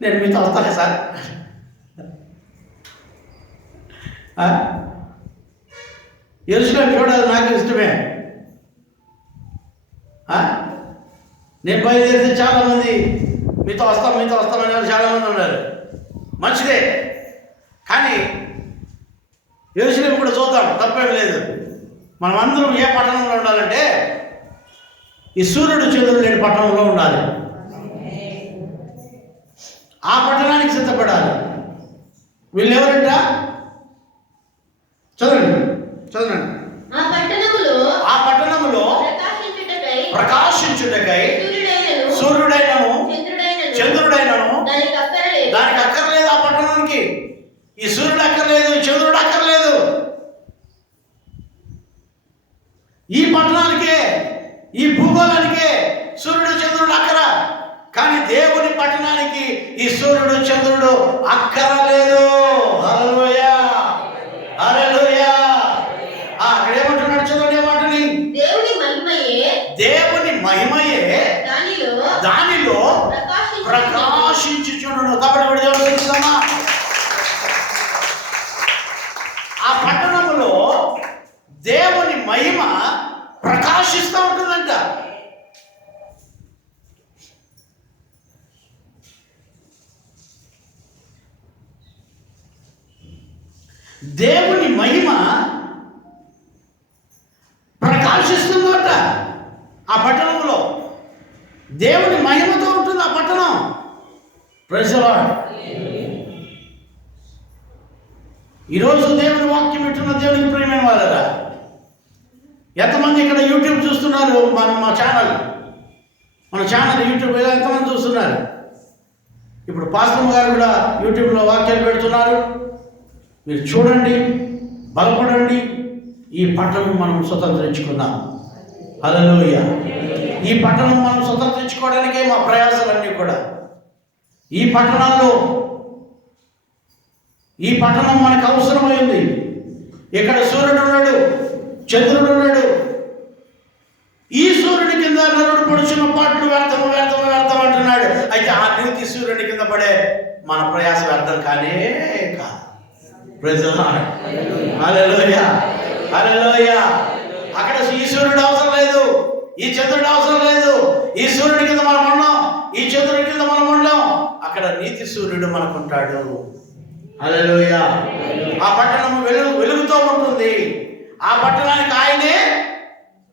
నేను మీతో వస్తాను సార్. ఎరుషలేము చూడాలి నాకు ఇష్టమే. నేను బయలుదేరితే చాలామంది మీతో వస్తామని వాళ్ళు చాలామంది ఉన్నారు. మంచిదే, కానీ యెరూషలేము కూడా చూద్దాం, తప్పేం లేదు. మనం అందరం ఏ పట్టణంలో ఉండాలంటే ఈ సూర్యుడు చంద్రుడు లేని పట్టణంలో ఉండాలి. ఆ పట్టణానికి సిద్ధపడాలి. వీళ్ళు ఎవరంట? చదవండి. ఆ పట్టణములో ప్రకాశించుటకై సూర్యుడైనను చంద్రుడైనను దానికి అక్కర్లేదు. ఆ పట్టణానికి ఈ సూర్యుడు అక్కర్లేదు, చంద్రుడు అక్కర్లేదు. ఈ పట్టణానికే, ఈ భూగోళానికే సూర్యుడు చంద్రుడు అక్కర. కానీ దేవుని పట్టణానికి ఈ సూర్యుడు చంద్రుడు అక్కరలేదు. హల్లెలూయా, హల్లెలూయా. అక్కడ ఏమంటున్నాడు చదవండి, ఏమంటుంది? దేవుని మహిమయే దానిలో ప్రకాశించుచుండును. కాబట్టి తెలుస్తామా, ఆ పట్టణంలో దేవుని మహిమ ప్రకాశిస్తూ ఉంటుందంట. దేవుని మహిమ ప్రకాశిస్తుందట ఆ పట్టణంలో. దేవుని మహిమతో ఉంటుంది ఆ పట్టణం. Praise the Lord. ఈరోజు దేవుని వాక్యం వింటున్న దేవునికి ప్రియమైన వాళ్ళరా, ఎంతమంది ఇక్కడ యూట్యూబ్ చూస్తున్నారు? మన ఛానల్ యూట్యూబ్ ఎంతమంది చూస్తున్నారు? ఇప్పుడు పాస్టర్ గారు కూడా యూట్యూబ్లో వాక్యాలు పెడుతున్నారు. మీరు చూడండి, బలపడండి. ఈ పట్టణం మనం స్వతంత్రించుకుందాం. హల్లెలూయా. ఈ పట్టణం మనం స్వతంత్రించుకోవడానికే మా ప్రయాసాలన్నీ కూడా. ఈ పట్టణం మనకు అవసరమైంది. ఇక్కడ సూర్యుడు ఉన్నాడు, చంద్రుడు ఉన్నాడు. ఈ సూర్యుడి కింద నరుడు పడుచున్న పాటలు నీతి సూర్యుని కింద పడే మన ప్రయాస వ్యర్థం కానే కాదు. Praise the Lord. Hallelujah, hallelujah. అక్కడ ఈ సూర్యుడు అవసరం లేదు, ఈ చంద్రుడు అవసరం లేదు. ఈ సూర్యుడి కింద మనం ఉన్నాం, ఈ చంద్రుడి కింద మనం ఉన్నాం. అక్కడ నీతి సూర్యుడు మనకుంటాడు. హల్లెలూయా. ఆ పట్టణము వెలుగుతో ఉంటుంది. ఆ పట్టణానికి ఆయనే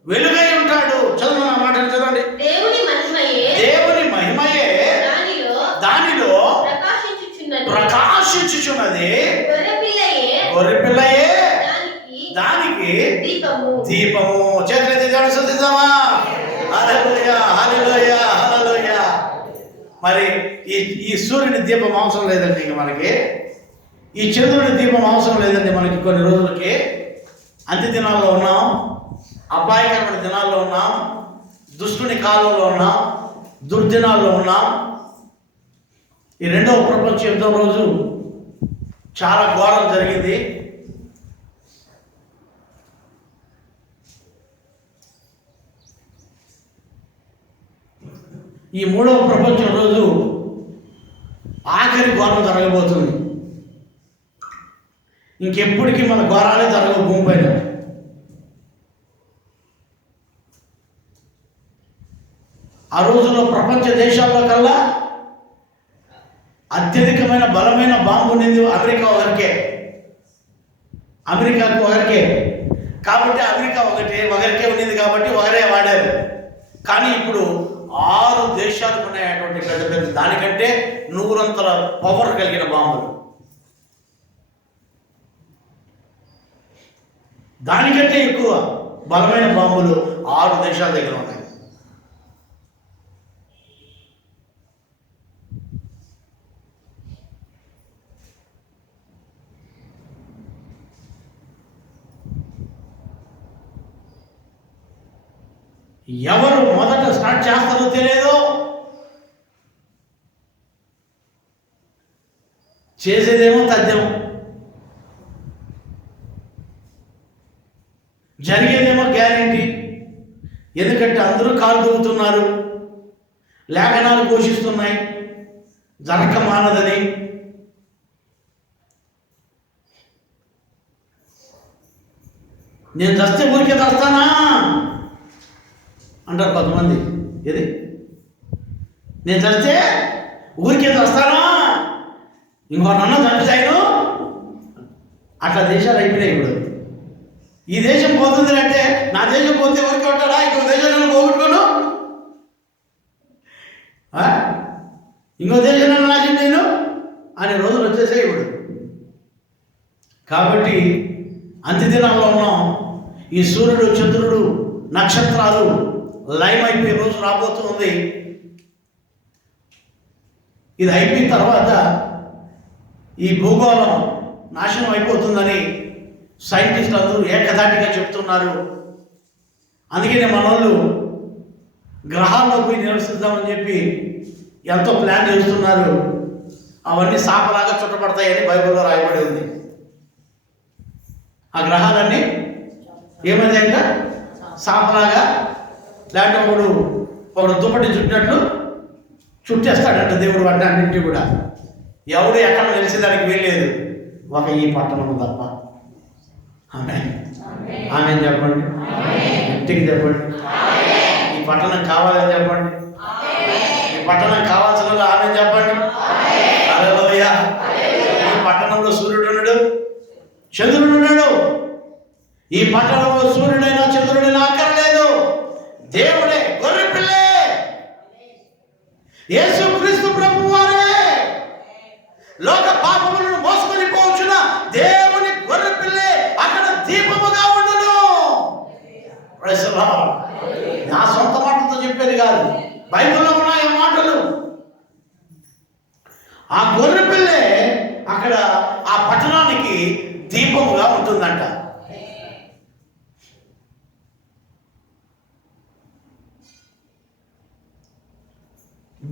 వెలుగై ఉంటాడు. చదువు నా మాటలు చదవండి. దేవుని మహిమయే దానిలో ప్రకాశించుచున్నది. గొర్రెపిల్లయే దానికి దీపము. చేతులెత్తి దేవుని స్తుతిద్దామా? హల్లెలూయా, హల్లెలూయా, హల్లెలూయా. మరి ఈ సూర్యుని దీపం అవసరం లేదండి ఇంక మనకి. ఈ చంద్రుని దీపం అవసరం లేదండి మనకి. కొన్ని రోజులకి అంత్య దినాల్లో ఉన్నాం, అపాయకరమైన దినాల్లో ఉన్నాం, దుష్టుని కాలంలో ఉన్నాం, దుర్దినాల్లో ఉన్నాం. ఈ రెండవ ప్రపంచ యుద్ధం రోజు చాలా ఘోరం జరిగింది. ఈ మూడవ ప్రపంచం రోజు ఆఖరి ఘోరం జరగబోతుంది. ఇంకెప్పటికీ మన ఘోరాలే జరగవు భూమి పైన. ఆ రోజుల్లో ప్రపంచ దేశాల్లో కల్లా అత్యధికమైన బలమైన బాంబు ఉండింది అమెరికా అమెరికాకు ఒకరికే. కాబట్టి అమెరికా ఒకరికే ఉండింది కాబట్టి ఒకరే వాడారు. కానీ ఇప్పుడు 6 దేశాలకు ఉన్నాయటువంటి పెద్ద పెద్ద, దానికంటే 100 పవర్ కలిగిన బాంబులు, దానికంటే ఎక్కువ బలమైన బాంబులు 6 దేశాల దగ్గర ఉన్నాయి. ఎవరు మొదట స్టార్ట్ చేస్తారో తెలియదు, చేసేదేమో తథ్యం, జరిగేదేమో గ్యారెంటీ. ఎందుకంటే అందరూ కాలు దూకుతున్నారు, లేఖనాలు ఘోషిస్తున్నాయి జరగక మానదని. నేను చస్తే ఊరికే చస్తానా అంటారు కొంతమంది. ఏది, నేను చస్తే ఊరికే చస్తానా, ఇంకో నన్ను చంపిసాయను. అట్లా దేశాలు అయిపోయినాయి. ఇప్పుడు ఈ దేశం పోతుంది అంటే, నా దేశం పోతే ఊరికే ఉంటాడా, ఇంకో దేశం పోగొట్టుకోను, ఇంకో దేశంలో నాశనం నేను అనే రోజులు వచ్చేసాయి ఇప్పుడు. కాబట్టి అంత్యదినాల్లో ఉన్నాం. ఈ సూర్యుడు, చంద్రుడు, నక్షత్రాలు లయమైపోయే రోజు రాబోతుంది. ఇది అయిపోయిన తర్వాత ఈ భూగోళం నాశనం అయిపోతుందని సైంటిస్టులు అందరూ ఏకధాటిగా చెప్తున్నారు. అందుకనే మన వాళ్ళు గ్రహాల్లో పోయి నివసిద్దామని చెప్పి ఎంతో ప్లాన్ చేస్తున్నారు. అవన్నీ శాపలాగా చుట్టపడతాయని బైబిల్లో రాయబడి ఉంది. ఆ గ్రహాలన్నీ ఏమైందంట, శాపలాగా, లేదంటే ఒకడు దుప్పటి చుట్టినట్లు చుట్టేస్తాడంట దేవుడు వాటిని అన్నింటినీ కూడా. ఎవడు ఎక్కడ నిలిచేదానికి వీల్లేదు, ఒక ఈ పట్టణం తప్ప. ఆమేన్, ఆమేన్ చెప్పండి, గట్టిగా చెప్పండి. ఈ పట్టణం కావాలని చెప్పండి, ఈ పట్టణం కావాల్సిన వాళ్ళు ఆమేన్ చెప్పండి. హల్లెలూయా. ఈ పట్టణంలో సూర్యుడు ఉన్నాడు, చంద్రుడు ఉన్నాడు. ఈ పట్టణంలో సూర్యుడైనా చంద్రుడైనా అక్కర్లేదు, దేవుడే, గొర్రెపిల్లే, యేసుక్రీస్తు ప్రభువు వారే, లోక పాపములను మోసుకొని పోవచ్చున దేవుని గొర్రెపిల్లే అక్కడ దీపముగా ఉండును. Praise the Lord. నా సొంత మాటలతో చెప్పేది కాదు, బైబిల్లో ఉన్నాయి ఆ మాటలు. ఆ గొర్రెపిల్లే అక్కడ ఆ పట్టణానికి దీపముగా ఉంటుందంట.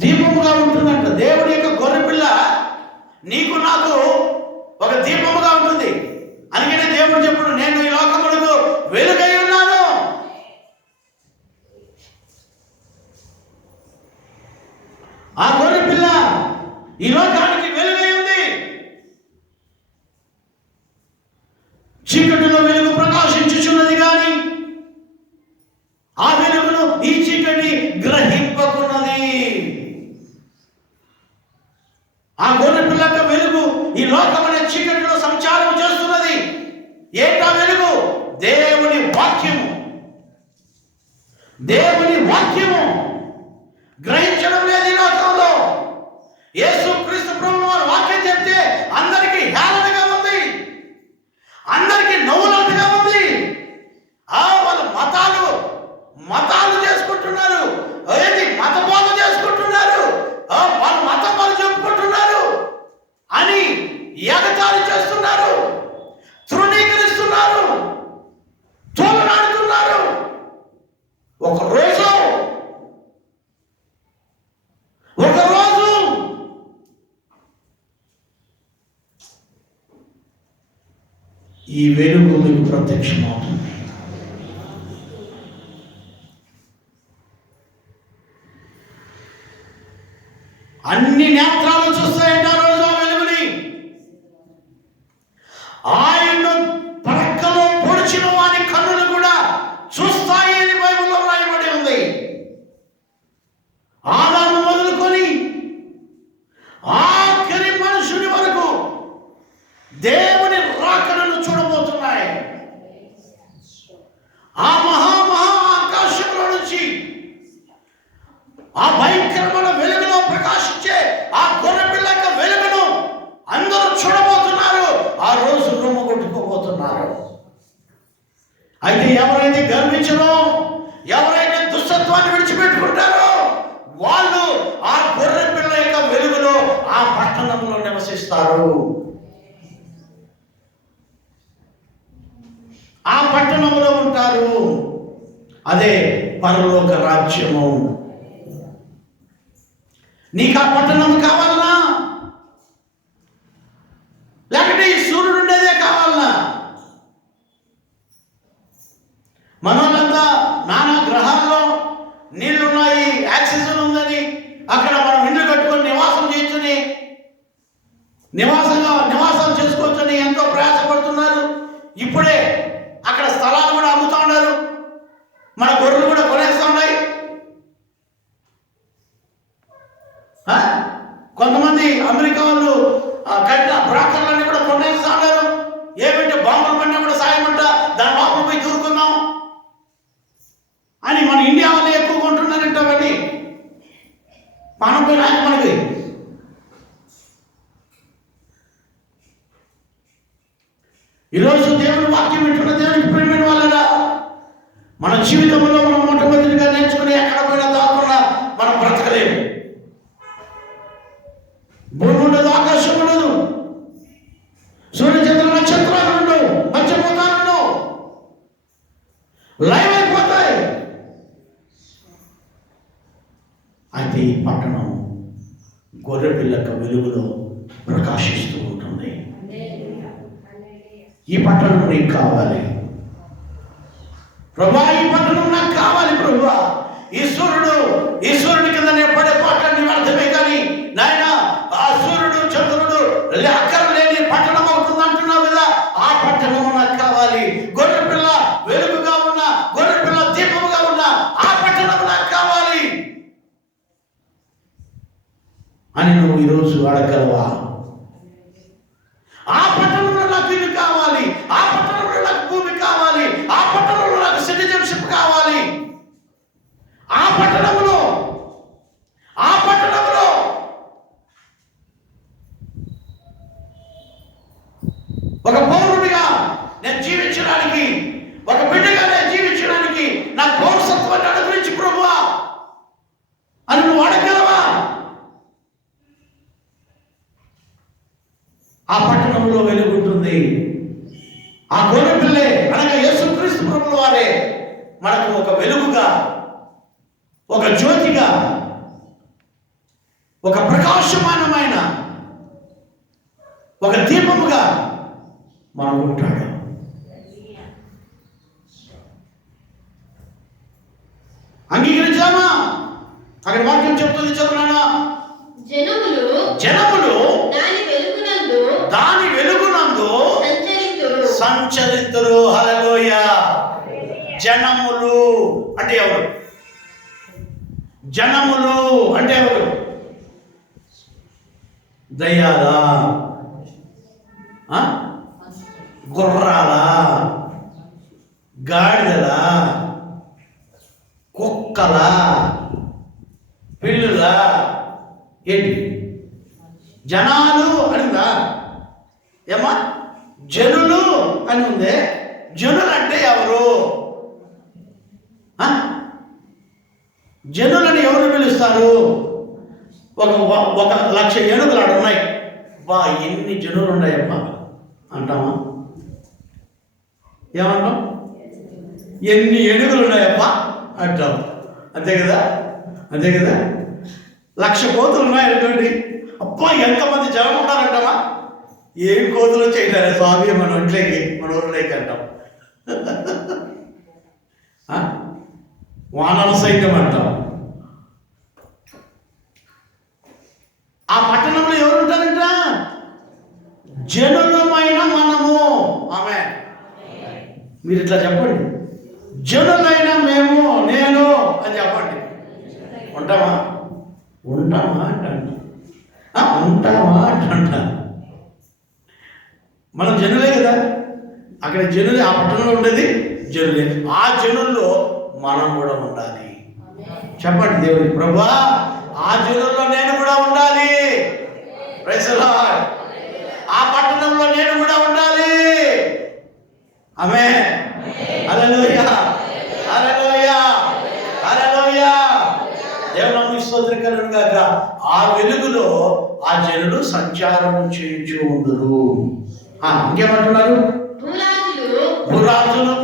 దీపముగా ఉంటుందంట. దేవుడి యొక్క గొర్రెపిల్ల నీకు నాకు ఒక దీపముగా ఉంటుంది. అందుకనే దేవుడు చెప్పుడు, నేను ఈ లోకములకు వెలుగై ఉన్నాను. ఆ గొర్రెపిల్ల ఈ లోకానికి వెలుగై ఉంది. చీకటిలో వెలుగు ప్రకాశించుచున్నది కానీ ఆ వెలుగును ఈ చీకటి గ్రహింపకున్నది. ఆ గొర్రె పిల్ల యొక్క వెలుగు ఈ లోకమనే చీకటిలో సంచారం చేస్తున్నది. ఏంటా వెలుగు? దేవుని వాక్యము. దేవుని వాక్యము గ్రహించడం లేదు ఈ లోకంలో. యేసుక్రీస్తు ప్రభువు వారు వాక్యం చెప్తే అందరికీ హేళనగా ఉంది, అందరికీ నవ్వులాటగా ఉంది. వాళ్ళు మతాలు చేసుకుంటున్నారు, ఏంటి మత బోధ చేసుకుంటున్నారు, వాళ్ళు మతం వాళ్ళు చెప్పుకుంటున్నారు అని ఎగతాళి చేస్తున్నారు, తృణీకరిస్తున్నారు, తోలనాడుతున్నారు. ఒకరోజు ఈ వెలుగు మీకు ప్రత్యక్షమవుతుంది. అన్ని నేత్రాలు చూస్తాయంట ఆ రోజు ఆ వెలుగుని. ఆయన్ను పడకలో పొడిచిన వారి కన్నులు కూడా చూస్తాయి అని బైబిల్లో రాయబడి ఉంది. ఆదాము మొదలుకొని ఆఖరి మనుషుని వరకు దేవుని రాకడను చూడబోతున్నాయి. ఆ మహా ఆకాశంలో నుంచి ఆ భయంకరమైన వెలుగులో ప్రకాశించే ఆ గొర్రెపిల్ల యొక్క వెలుగును అందరూ చూడబోతున్నారు. ఆ రోజు రొమ్ము కొట్టుకోబోతున్నారు. అయితే ఎవరైతే గర్వించరో, ఎవరైతే దుష్టత్వాన్ని విడిచిపెట్టుకుంటారో వాళ్ళు ఆ గొర్రెపిల్ల యొక్క వెలుగులో ఆ పట్టణంలో నివసిస్తారు. ఆ పట్టణంలో ఉంటారు. అదే పరలోక రాజ్యము. నీకు ఆ పట్టణం కావాలనా, లేకపోతే ఈ సూర్యుడు ఉండేదే కావాలనా? మనోళ్ళంతా నానా గ్రహాల్లో నీళ్లున్నాయి, ఆక్సిజన్ ఉందని అక్కడ మనం ఇల్లు కట్టుకొని నివాసం చేయొచ్చని, నివాసాలు చేసుకోవచ్చని ఎంతో ప్రయాసపడుతున్నారు. ఇప్పుడే అక్కడ స్థలాలు కూడా అమ్ముతా ఉన్నారు. మన గొర్రెలు కూడా కొనేస్తూ ఉన్నాయి. కొంతమంది అమెరికా వాళ్ళు కట్టిన బ్రాకర్లన్నీ కూడా కొనేస్తూ ఉన్నారు. ఏమంటే బాంబులు పడినా కూడా సాయమంట, దాని లోపల పోయి దూరుకుందాం అని మన ఇండియా వాళ్ళు ఎక్కువ కొంటున్నారంట. అవన్నీ మనం పోయి రాక మనకి. ఈరోజు దేవుని వాక్యం వింటున్న దేవునికి ప్రేమైన వాళ్ళరా, మన జీవితంలో మనం మొట్టమొదటిగా నేర్చుకుని ఎక్కడ పోయినా దాక్కున్నా మనం బ్రతకలేము. భూమి ఉండదు, ఆకాశం ఉండదు, సూర్యచంద్ర నక్షత్రాలు ఉండవు, పంచభూతాలు ఉండవు, లైవ్ అయిపోతాయి. అయితే ఈ పట్టణం గొర్రెపిల్ల యొక్క వెలుగులో ప్రకాశిస్తూ ఉంటుంది. ఈ పట్టణం నీకు కావాలి ప్రభువా, ఈ పట్టణం నాకు కావాలి ప్రభువా. ఈ సూర్యుడి కింద నేను పడే పాటని అర్థమే కానీ నాయన ఆ సూర్యుడు చంద్రుడు అక్కర్లేని పట్టణం అవుతుంది అంటున్నావు కదా, ఆ పట్టణం నాకు కావాలి. గొర్రెపిల్ల వెలుగుగా ఉన్న, గొర్రెపిల్ల దీపముగా ఉన్న ఆ పట్టణం నాకు కావాలి అని నువ్వు ఈరోజు అడగలవా? ఆ పట్టణంలో నాకు ఇల్లు కావాలి, ఆ పట్టణంలో నాకు భూమి కావాలి, ఆ పట్టణంలో నాకు సిటిజన్షిప్ కావాలి, ఆ పట్టణంలో ఒక పౌరుడిగా నేను జీవించడానికి, ఒక బిడ్డగా నేను జీవించడానికి నాకు పౌరసత్వాన్ని అనుగ్రహించి ప్రభువా అని నువ్వు అడగలవా? ఆ పట్టణంలో వెలుగుంటుంది. ఆ గొర్రెపిల్లే అనగా యేసుక్రీస్తు ప్రభువు వారే మనకు ఒక వెలుగుగా, ఒక జ్యోతిగా, ఒక ప్రకాశమానమైన ఒక దీపముగా మనకు ఉంటాడు. అంగీకరించామా? అక్కడ వాక్యం చెప్తుంది, చదువునా? జనములు దాని వెలుగునందు సంచరితురు. హల్లెలూయా. జనములు అంటే ఎవరు? జనములు అంటే ఎవరు? దయ్యాలా, గుర్రాలా, గాడిదలా, కుక్కలా, పిల్లులా? ఏంటి జనాలు అనిందా? ఏమా జనులు అని ఉందే. జనులు అంటే ఎవరు? జనులని ఎవరు పిలుస్తారు? ఒక 1,00,000 ఏనుగులు ఆడ ఉన్నాయి. బా ఎన్ని జనులు ఉన్నాయమ్మా అంటామా? ఏమంటాం? ఎన్ని ఏనుగులు ఉన్నాయమ్మా అంటాం. అంతే కదా, అంతే కదా. 1,00,000 కోతులు ఉన్నాయనుకోండి, అబ్బా ఎంతమంది జనం ఉన్నారంటామా? ఏం కోతులు చేయటారే స్వామి మన ఒంట్లోకి, మన ఊర్లోకి అంటాం. వానర సైన్యం అంటాం. ఆ పట్టణంలో ఎవరు ఉంటారంట? జనులమైన మనము. ఆమె మీరు ఇట్లా చెప్పండి, జనులైన మేము, నేను అని చెప్పండి. ఉంటామా? ఉంటామా అంట. ఉంటామా అంట. మనం జనులే కదా. అక్కడ జనులే, ఆ పట్టణంలో ఉండేది జనులే. ఆ జనుల్లో మనం కూడా ఉండాలి. చెప్పండి దేవుని, ప్రభువా ఆ జనుల్లో నేను కూడా ఉండాలి. Praise the Lord. ఆ పట్టణంలో నేను కూడా ఉండాలి. ఆమేన్. హల్లెలూయా, హల్లెలూయా, హల్లెలూయా. దేవుని స్తోత్రం కలుగును గాక. ఆ వెలుగులో ఆ జనులు సంచారం చేయించు ఉందురు. ఇంకేమంటున్నారు? భూరాజులు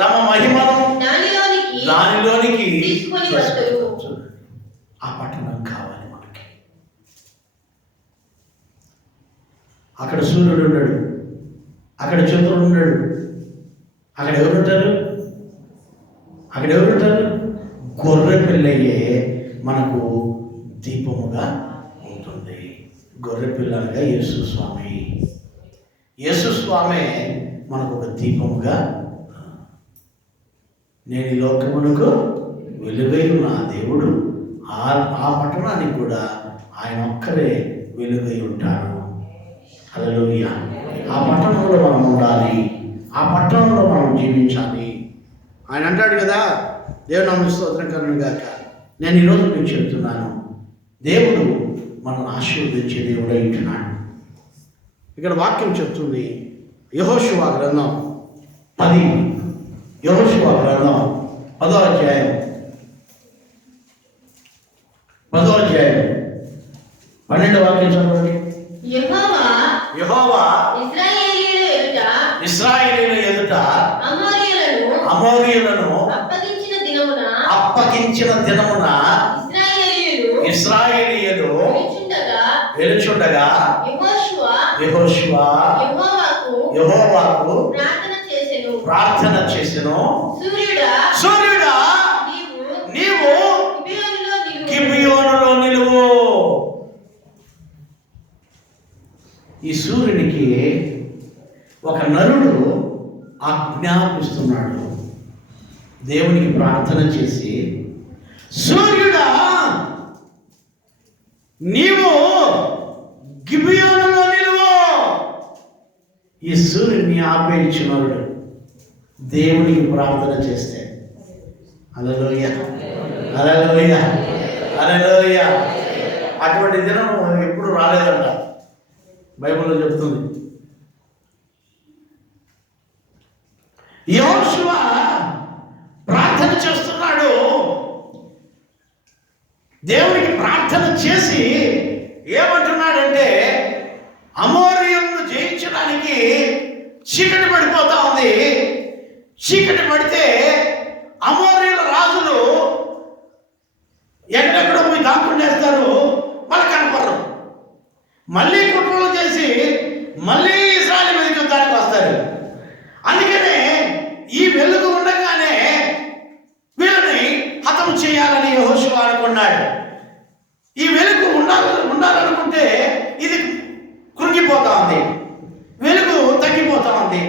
తమ మహిమను దానిలోనికి ఆ పట్టణం కావాలి మనకి. అక్కడ సూర్యుడు ఉన్నాడు, అక్కడ చంద్రుడు ఉన్నాడు. అక్కడ ఎవరుంటారు? అక్కడ ఎవరుంటారు? గొర్రె పిల్లయ్యే మనకు దీపముగా ఉంటుంది. గొర్రె పిల్ల అనగా యేసు స్వామి. యేసు స్వామి మనకు ఒక దీపముగా, నేను ఈ లోకమునకు వెలుగై ఉన్న దేవుడు ఆ పట్టణానికి కూడా ఆయన ఒక్కరే వెలుగై ఉంటారు. హల్లెలూయా. ఆ పట్టణంలో మనం ఉండాలి, ఆ పట్టణంలో మనం జీవించాలి. ఆయన అంటాడు కదా, దేవుని నామమునకు స్తోత్రం కలుగును గాక. నేను ఈరోజు మీకు చెప్తున్నాను, దేవుడు మనల్ని ఆశీర్వదించే దేవుడై ఉంటున్నాడు. ఇక్కడ వాక్యం చెప్తుంది, యెహోషువ గ్రంథం 10, యెహోషువ గ్రంథం 10వ అధ్యాయం 12వ వాక్యం చదవండి. యెహోవా ఇశ్రాయేలీయుల ఎదుట అమోరీయులను అప్పగించిన దినమున ఇశ్రాయేలీయులు వెలుచుండగా యెహోషువ యెహోవాకు ప్రార్థన చేసెను. సూర్యుడా నీవు గిబియోనులో నిలువు. ఈ సూర్యునికి ఒక నరుడు ఆజ్ఞాపిస్తున్నాడు. దేవునికి ప్రార్థన చేసి, సూర్యుడా నీవు గిబియోనులో నిలువు. ఈ సూర్యుడిని ఆపేయించినవాడు దేవునికి ప్రార్థన చేస్తే. హల్లెలూయా, హల్లెలూయా, హల్లెలూయా. అటువంటి దినం ఎప్పుడు రాలేదంట, బైబిల్లో చెప్తుంది. యెహోషువ ప్రార్థన చేస్తున్నాడు. దేవునికి ప్రార్థన చేసి ఏమంటున్నాడంటే, అమోరీయులను జయించడానికి చీకటి పడిపోతా ఉంది. చీకటి పడితే అమోరీయుల రాజులు ఎక్కడెక్కడో పోయి దాక్కుండేస్తారు, మళ్ళీ కనపడరు. మళ్ళీ కుట్రలు చేసి మళ్ళీ ఇశ్రాయేలు మీదకి యుద్ధానికి వస్తారు. అందుకనే ఈ వెలుగు ఉండగానే వీళ్ళని హతం చేయాలని యెహోషువ అనుకున్నాడు. ఈ వెలుగు ఉండాలనుకుంటే ఇది కృంగిపోతా ఉంది, వెలుగు తగ్గిపోతా ఉంది,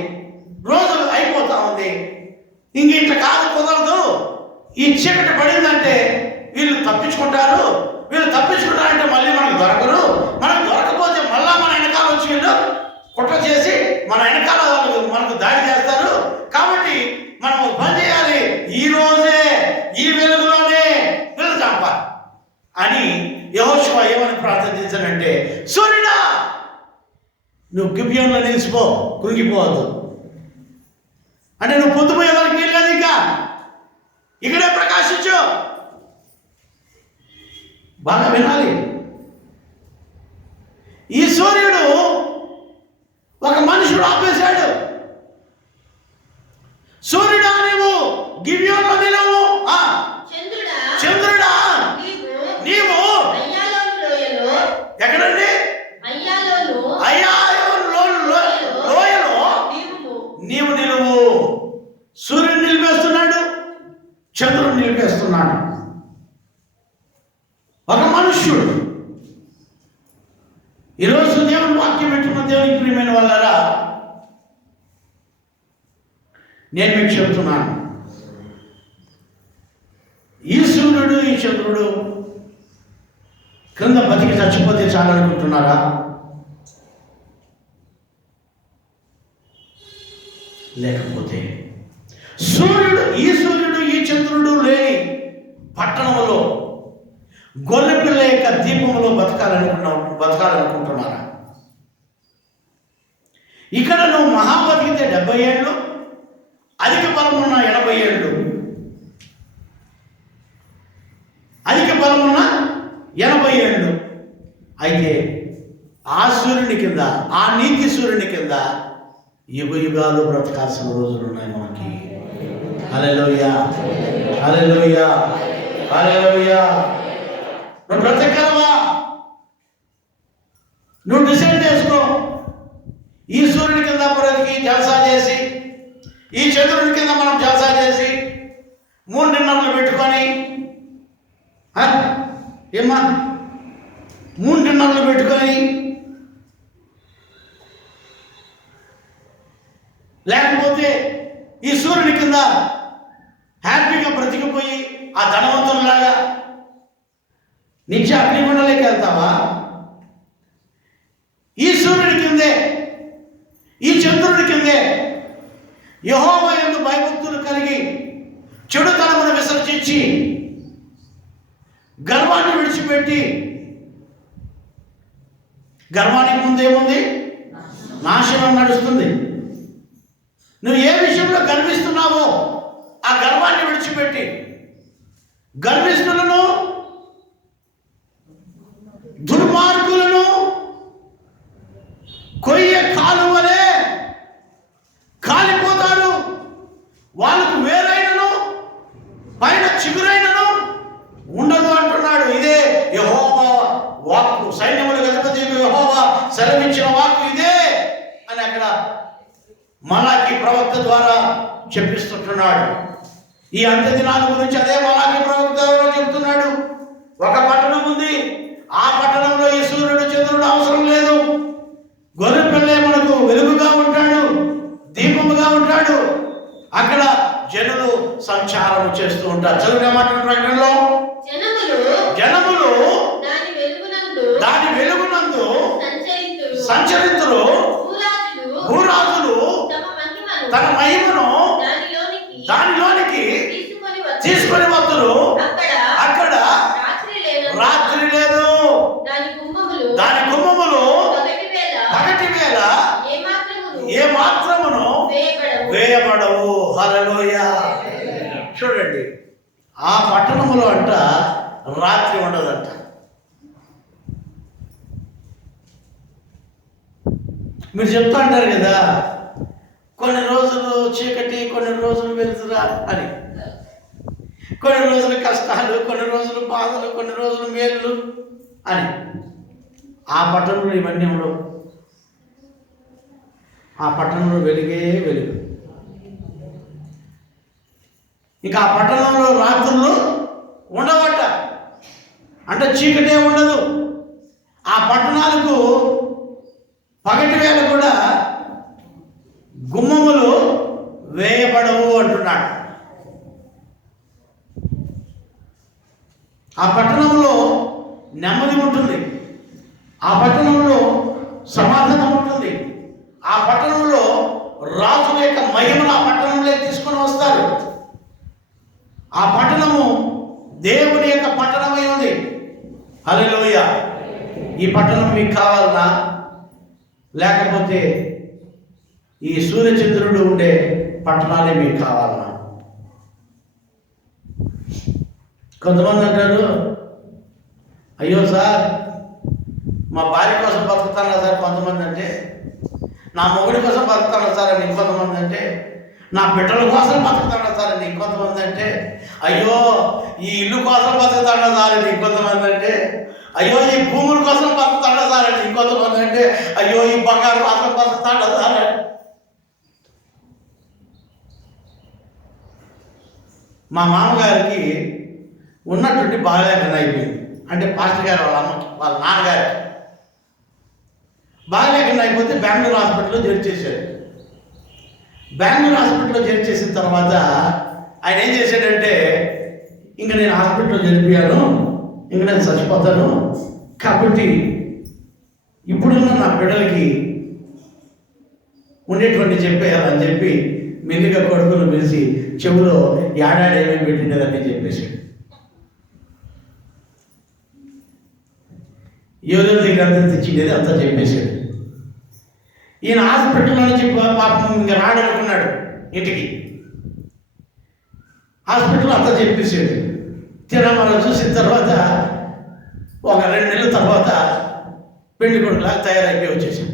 రోజు అయిపోతా ఉంది. ఇంక ఇట్లా కాదు, కుదరదు. ఈ చీకటి పడిందంటే వీళ్ళు తప్పించుకుంటారంటే మళ్ళీ మనకు దొరకరు. మనకు దొరకపోతే మళ్ళా మన వెనకాల వచ్చి వీళ్ళు కుట్ర చేసి మన వెనకాల వాళ్ళు మనకు దాడి చేస్తారు. కాబట్టి మనం పని చేయాలి, ఈ రోజే ఈ వెలుగులోనే వీళ్ళు చంపాలి అని యెహోషువ ఏమని ప్రార్థన చేశానంటే, సూర్యుడా నువ్వు గిబియోనులో నిలిచిపో, కృంగిపోవద్దు. అంటే నువ్వు పొద్దుపోయేదానికి వీలు లేదు, ఇంకా ఇక్కడే ప్రకాశించు. బాగా వినాలి. ఈ సూర్యుడు ఒక మనుషుడు ఆపేశాడు. సూర్యుడా నీవు గిబియోనులో నిలవు, చంద్రుడా నీవు ఎక్కడండి? లోయలో నీవు నిలువు. సూర్యుడు నిలిపేస్తున్నాడు, చంద్రుడు నిలిపేస్తున్నాడు. ఒక మనుష్యుడు. ఈరోజు దేవుని వాక్యం పెట్టుకున్న దేవునికి ప్రియమైన వాళ్ళారా, నేను మీకు చెబుతున్నాను, ఈ సూర్యుడు ఈ చంద్రుడు క్రింద బతికి చచ్చిపోతే చాలనుకుంటున్నారా? లేకపోతే ఈ సూర్యుడు ఈ చంద్రుడు లేని పట్టణంలో గొర్రెపిల్ల యొక్క దీపంలో బతకాలనుకుంటున్నారా? ఇక్కడ నువ్వు మహా బతికితే 70 ఏళ్ళు, అధిక బలమున్న 80 ఏళ్ళు, అధిక బలమున్న 80 ఏళ్ళు. అయితే ఆ సూర్యుని కింద, ఆ నీతి సూర్యుని కింద యుగాలు బ్రతకాల్సిన రోజులు ఉన్నాయి మనకి. హల్లెలూయా, హల్లెలూయా, హల్లెలూయా. నువ్వు బ్రతకగలవా? నువ్వు డిసైడ్ చేసుకో. ఈ సూర్యుడి కింద బ్రతికి జలసా చేసి, ఈ చంద్రుడి కింద మనం జలసా చేసి 3 డిన్నర్లు పెట్టుకొని, ఏమ్మా 3 డిన్నర్లు పెట్టుకొని, లేకపోతే ఈ సూర్యుడి కింద హ్యాపీగా బ్రతికిపోయి ఆ ధనవంతులాగా నిత్య అగ్నిగుండంలోకి వెళ్తావా? ఈ సూర్యుడి కిందే, ఈ చంద్రుడి కిందే యెహోవా యందు భయభక్తులు కలిగి చెడుతనమును విసర్జించి గర్వాన్ని విడిచిపెట్టి, గర్వానికి ముందేముంది? నాశనం నడుస్తుంది. నువ్వు ఏ విషయంలో గర్విస్తున్నావో ఆ గర్వాన్ని విడిచిపెట్టి, గర్విష్ఠులను దుర్మార్గులను కొయ్య కాలువలే కాలిపోతారు. వాళ్ళకు వేరైనను పైన చిగురైనను ఉండదు అంటున్నాడు. ఇదే యెహోవా వాక్కు, సైన్యములకు అధిపతి యెహోవా సెలవిచ్చిన వాక్కు ఇదే అని అక్కడ మలాకి ప్రవక్త ద్వారా చెప్పిస్తుంటున్నాడు. ఈ అంత్య దినాల గురించి అదే మలాకి ప్రవక్త ద్వారా చెప్తున్నాడు. ఒక పట్టణం ఉంది, ఆ పట్టణంలో ఈ సూర్యుడు చంద్రుడు అవసరం లేదు. గొర్రెపిల్లే మనకు వెలుగుగా ఉంటాడు, దీపముగా ఉంటాడు. అక్కడ జనులు సంచారం చేస్తూ ఉంటారు. చదువు ఏమంటున్న ప్రకటనలో, జనములు దాని వెలుగునందు సంచరింతురు, భూరాజులు తన మహిమను దానిలోనికి తీసుకొని వస్తురు. అక్కడ రాత్రి లేదు, దాని గుమ్మములు పగటి వేళ ఏ మాత్రమును వేయబడవు. హల్లెలూయా. చూడండి, ఆ పట్టణములో అంట రాత్రి ఉండదంట. మీరు చెప్తా అంటారు కదా, కొన్ని రోజులు చీకటి, కొన్ని రోజులు వెలుతురా అని, కొన్ని రోజులు కష్టాలు, కొన్ని రోజులు బాధలు, కొన్ని రోజులు మేలు అని. ఆ పట్టణంలో ఇవన్నీ ఉండవు. ఆ పట్టణంలో వెలుగే వెలుగు. ఇంకా ఆ పట్టణంలో రాత్రులు ఉండవట. అంటే చీకటే ఉండదు, ఆ పట్టణాలకు పగటి వేళ కూడా గుమ్మములు వేయబడవు అంటున్నాడు. ఆ పట్టణంలో నెమ్మది ఉంటుంది, ఆ పట్టణంలో సమాధానం ఉంటుంది, ఆ పట్టణంలో రాజుల యొక్క మహిమను ఆ పట్టణంలో తీసుకొని వస్తారు. ఆ పట్టణము దేవుని యొక్క పట్టణమై ఉంది. హల్లెలూయ. ఈ పట్టణం మీకు కావాలన్నా, లేకపోతే ఈ సూర్యచంద్రుడు ఉండే పట్టణాలే మీకు కావాలన్నా? కొంతమంది అంటారు, అయ్యో సార్ మా భార్య కోసం బతుకుతాను సార్ కొంతమంది అంటే, నా మొగుడి కోసం బతుకుతాను సార్ అని ఇంకొంతమంది అంటే, నా బిడ్డల కోసం బతుకుతాను సార్ అని ఇంకొంతమంది అంటే, అయ్యో ఈ ఇల్లు కోసం బతుకుతాను సార్ అని ఇంకొంతమంది అంటే, అయ్యో ఈ భూముల కోసం బతుకుతాడు సార్ అని ఇంకొంతమంది అంటే, అయ్యో ఈ బంగారు కోసం బతుకుతాడు సార్ అని. మా మామగారికి ఉన్నటువంటి బాగలేకుండా అయిపోయింది. అంటే పాస్టర్ గారు వాళ్ళ నాన్నగారికి బాగలేకుండా అయిపోతే బెంగళూరు హాస్పిటల్లో చేర్చేశారు. బెంగళూరు హాస్పిటల్లో చేర్చేసిన తర్వాత ఆయన ఏం చేశాడంటే, ఇంకా నేను హాస్పిటల్లో చేర్పియాను, ఇంకా నేను చచ్చిపోతాను, కాబట్టి ఇప్పుడున్న నా బిడ్డలకి ఉండేటువంటి చెప్పేయాలని చెప్పి మెల్లిగా కొడుకును పిలిచి చెవులో ఏడాది ఏమేమి పెట్టిండేదని చెప్పేశాడు. ఎవరి దగ్గర అంతా తెచ్చిండేది అంతా చెప్పేశాడు. ఈయన హాస్పిటల్లో నుంచి పాపం ఇంకా రాడనుకున్నాడు ఇంటికి. హాస్పిటల్లో అంతా చెప్పేశాడు. తీరా మనం చూసిన తర్వాత ఒక 2 నెలల తర్వాత పెళ్లి కొడుకులాగా తయారైపోయి వచ్చేసాడు.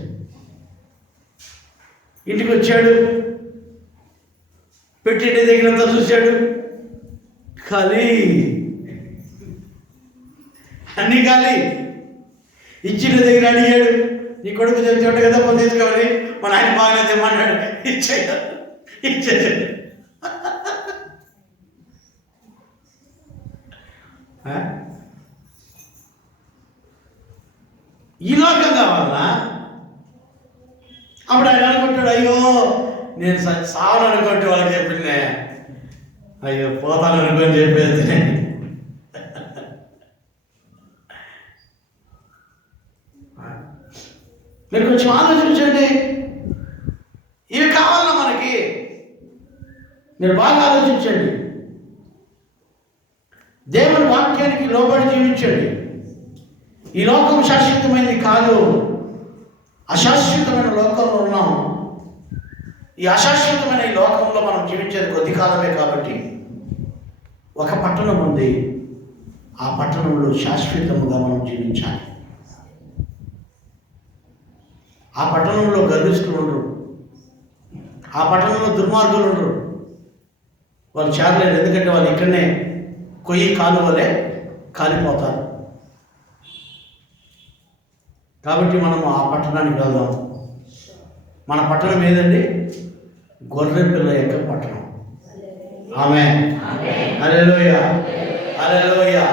ఇంటికి వచ్చాడు, పెట్టింటి దగ్గరంతా చూశాడు, ఖాళీ, అన్నీ ఖాళీ. ఇచ్చిన దగ్గర అడిగాడు, నీ కొడుకు చోటు కదా పొంది తీసుకోవాలి, మన ఆయన బాగానే తెమ్మన్నాడు, ఇచ్చేసాడు. ఈ లోకం కావాలన్నా? అప్పుడు ఆయన అనుకుంటాడు, అయ్యో నేను సావను అనుకుంటే వాళ్ళకి చెప్పిందే, అయ్యో పోతాను అనుకొని చెప్పేది. మీరు కొంచెం ఆలోచించండి, ఇవి కావాలన్నా మనకి? మీరు బాగా ఆలోచించండి. దేవుని వాక్యానికి లోబడి జీవించండి. ఈ లోకం శాశ్వతమైనది కాదు, అశాశ్వతమైన లోకంలో ఉన్నాం. ఈ అశాశ్వతమైన ఈ లోకంలో మనం జీవించేది కొద్ది కాలమే కాబట్టి ఒక పట్టణం ఉంది, ఆ పట్టణంలో శాశ్వతముగా మనం జీవించాలి. ఆ పట్టణంలో గర్విష్ఠులు ఉండరు, ఆ పట్టణంలో దుర్మార్గులు ఉండరు. వాళ్ళు చేరలేరు, ఎందుకంటే వాళ్ళు ఇక్కడనే కొయ్యి కాలువలే కాలిపోతారు. కాబట్టి మనము ఆ పట్టణానికి వెళ్దాం. మన పట్టణం ఏదండి? గొర్రెపిల్ల యొక్క పట్టణం. ఆమేన్. హల్లెలూయా, హల్లెలూయా.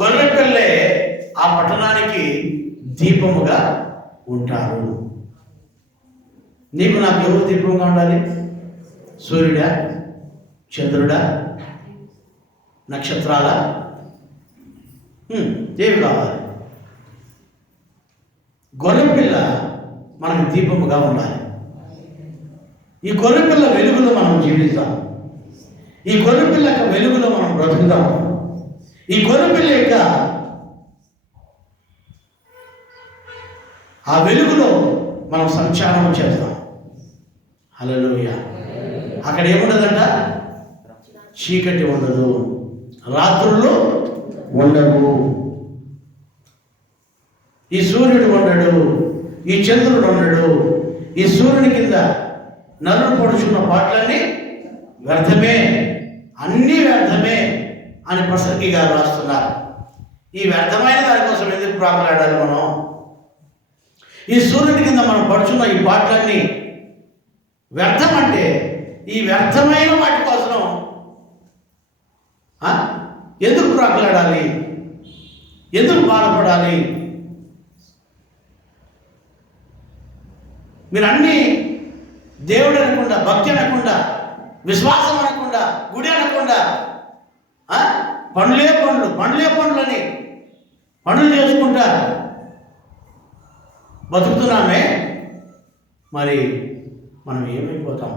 గొర్రెపిల్లే ఆ పట్టణానికి దీపముగా ఉంటారు. నీకు నాకు ఎవరు దీపంగా ఉండాలి? సూర్యుడా, చంద్రుడా, నక్షత్రాల? ఏమి కావాలి? గొర్రెపిల్ల మనకు దీపముగా ఉండాలి. ఈ గొర్రెపిల్ల వెలుగులో మనం జీవిస్తాం. ఈ గొర్రెపిల్ల యొక్క వెలుగులో మనం బ్రతుకుతాం. ఈ గొర్రెపిల్ల యొక్క ఆ వెలుగులో మనం సంచారం చేస్తాం. హల్లెలూయా. అక్కడ ఏముండదంట? చీకటి ఉండదు, రాత్రులు ఉండవు. ఈ సూర్యుడు ఉండడు, ఈ చంద్రుడు ఉండడు. ఈ సూర్యుని కింద నరుడు పొడుచున్న పాటలన్నీ వ్యర్థమే, అన్నీ వ్యర్థమే అని ప్రసంగి గారు రాస్తున్నారు. ఈ వ్యర్థమైన దానికోసం ఎందుకు ప్రాకులాడాలి మనం? ఈ సూర్యుని కింద మనం పడుచున్న ఈ పాటలన్నీ వ్యర్థం అంటే ఈ వ్యర్థమైన వాటి కోసం ఎందుకు ప్రాకులాడాలి? ఎందుకు బాధపడాలి? మీరు అన్నీ దేవుడు అనకుండా, భక్తి అనకుండా, విశ్వాసం అనకుండా, గుడి అనకుండా పండ్లే పండ్లని పనులు చేసుకుంటా బతుకుతున్నామే. మరి మనం ఏమైపోతాం?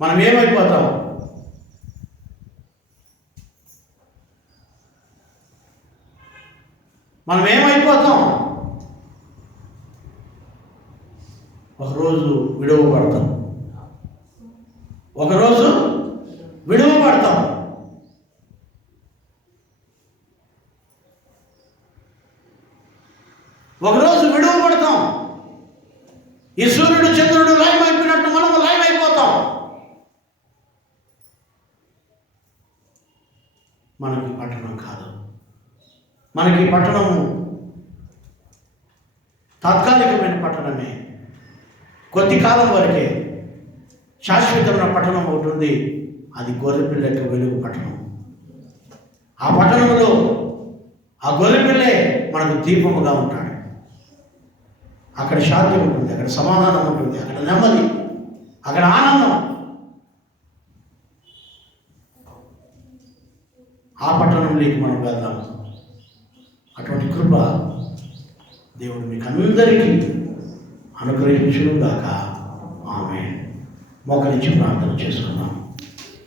మనం ఏమైపోతాం? ఒకరోజు విడువబడతాం, ఒకరోజు విడువబడతాం. ఒకరోజు విడువబడతాం. ఈ సూర్యుడు చంద్రుడు లైవ్ అయిపోయినట్టు మనము లైవ్ అయిపోతాం. మనకి పట్టణం కాదు, మనకి పట్టణం తాత్కాలికమైన పట్టణమే, కొద్ది కాలం వరకే. శాశ్వతమైన పట్టణం ఒకటి ఉంది, అది గొర్రెపిల్ల యొక్క వెలుగు పట్టణం. ఆ పట్టణంలో ఆ గొర్రెపిల్లే మనకు దీపముగా ఉంటాడు. అక్కడ శాంతి ఉంటుంది, అక్కడ సమాధానం ఉంటుంది, అక్కడ నెమ్మది, అక్కడ ఆనందం. ఆ పట్టణంలోకి మనం వెళ్దాం. అటువంటి కృప దేవుడు మీకు అందరికీ అనుగ్రహించును గాక. ఆమేన్. మోకరించి ప్రార్థన చేసుకుందాం.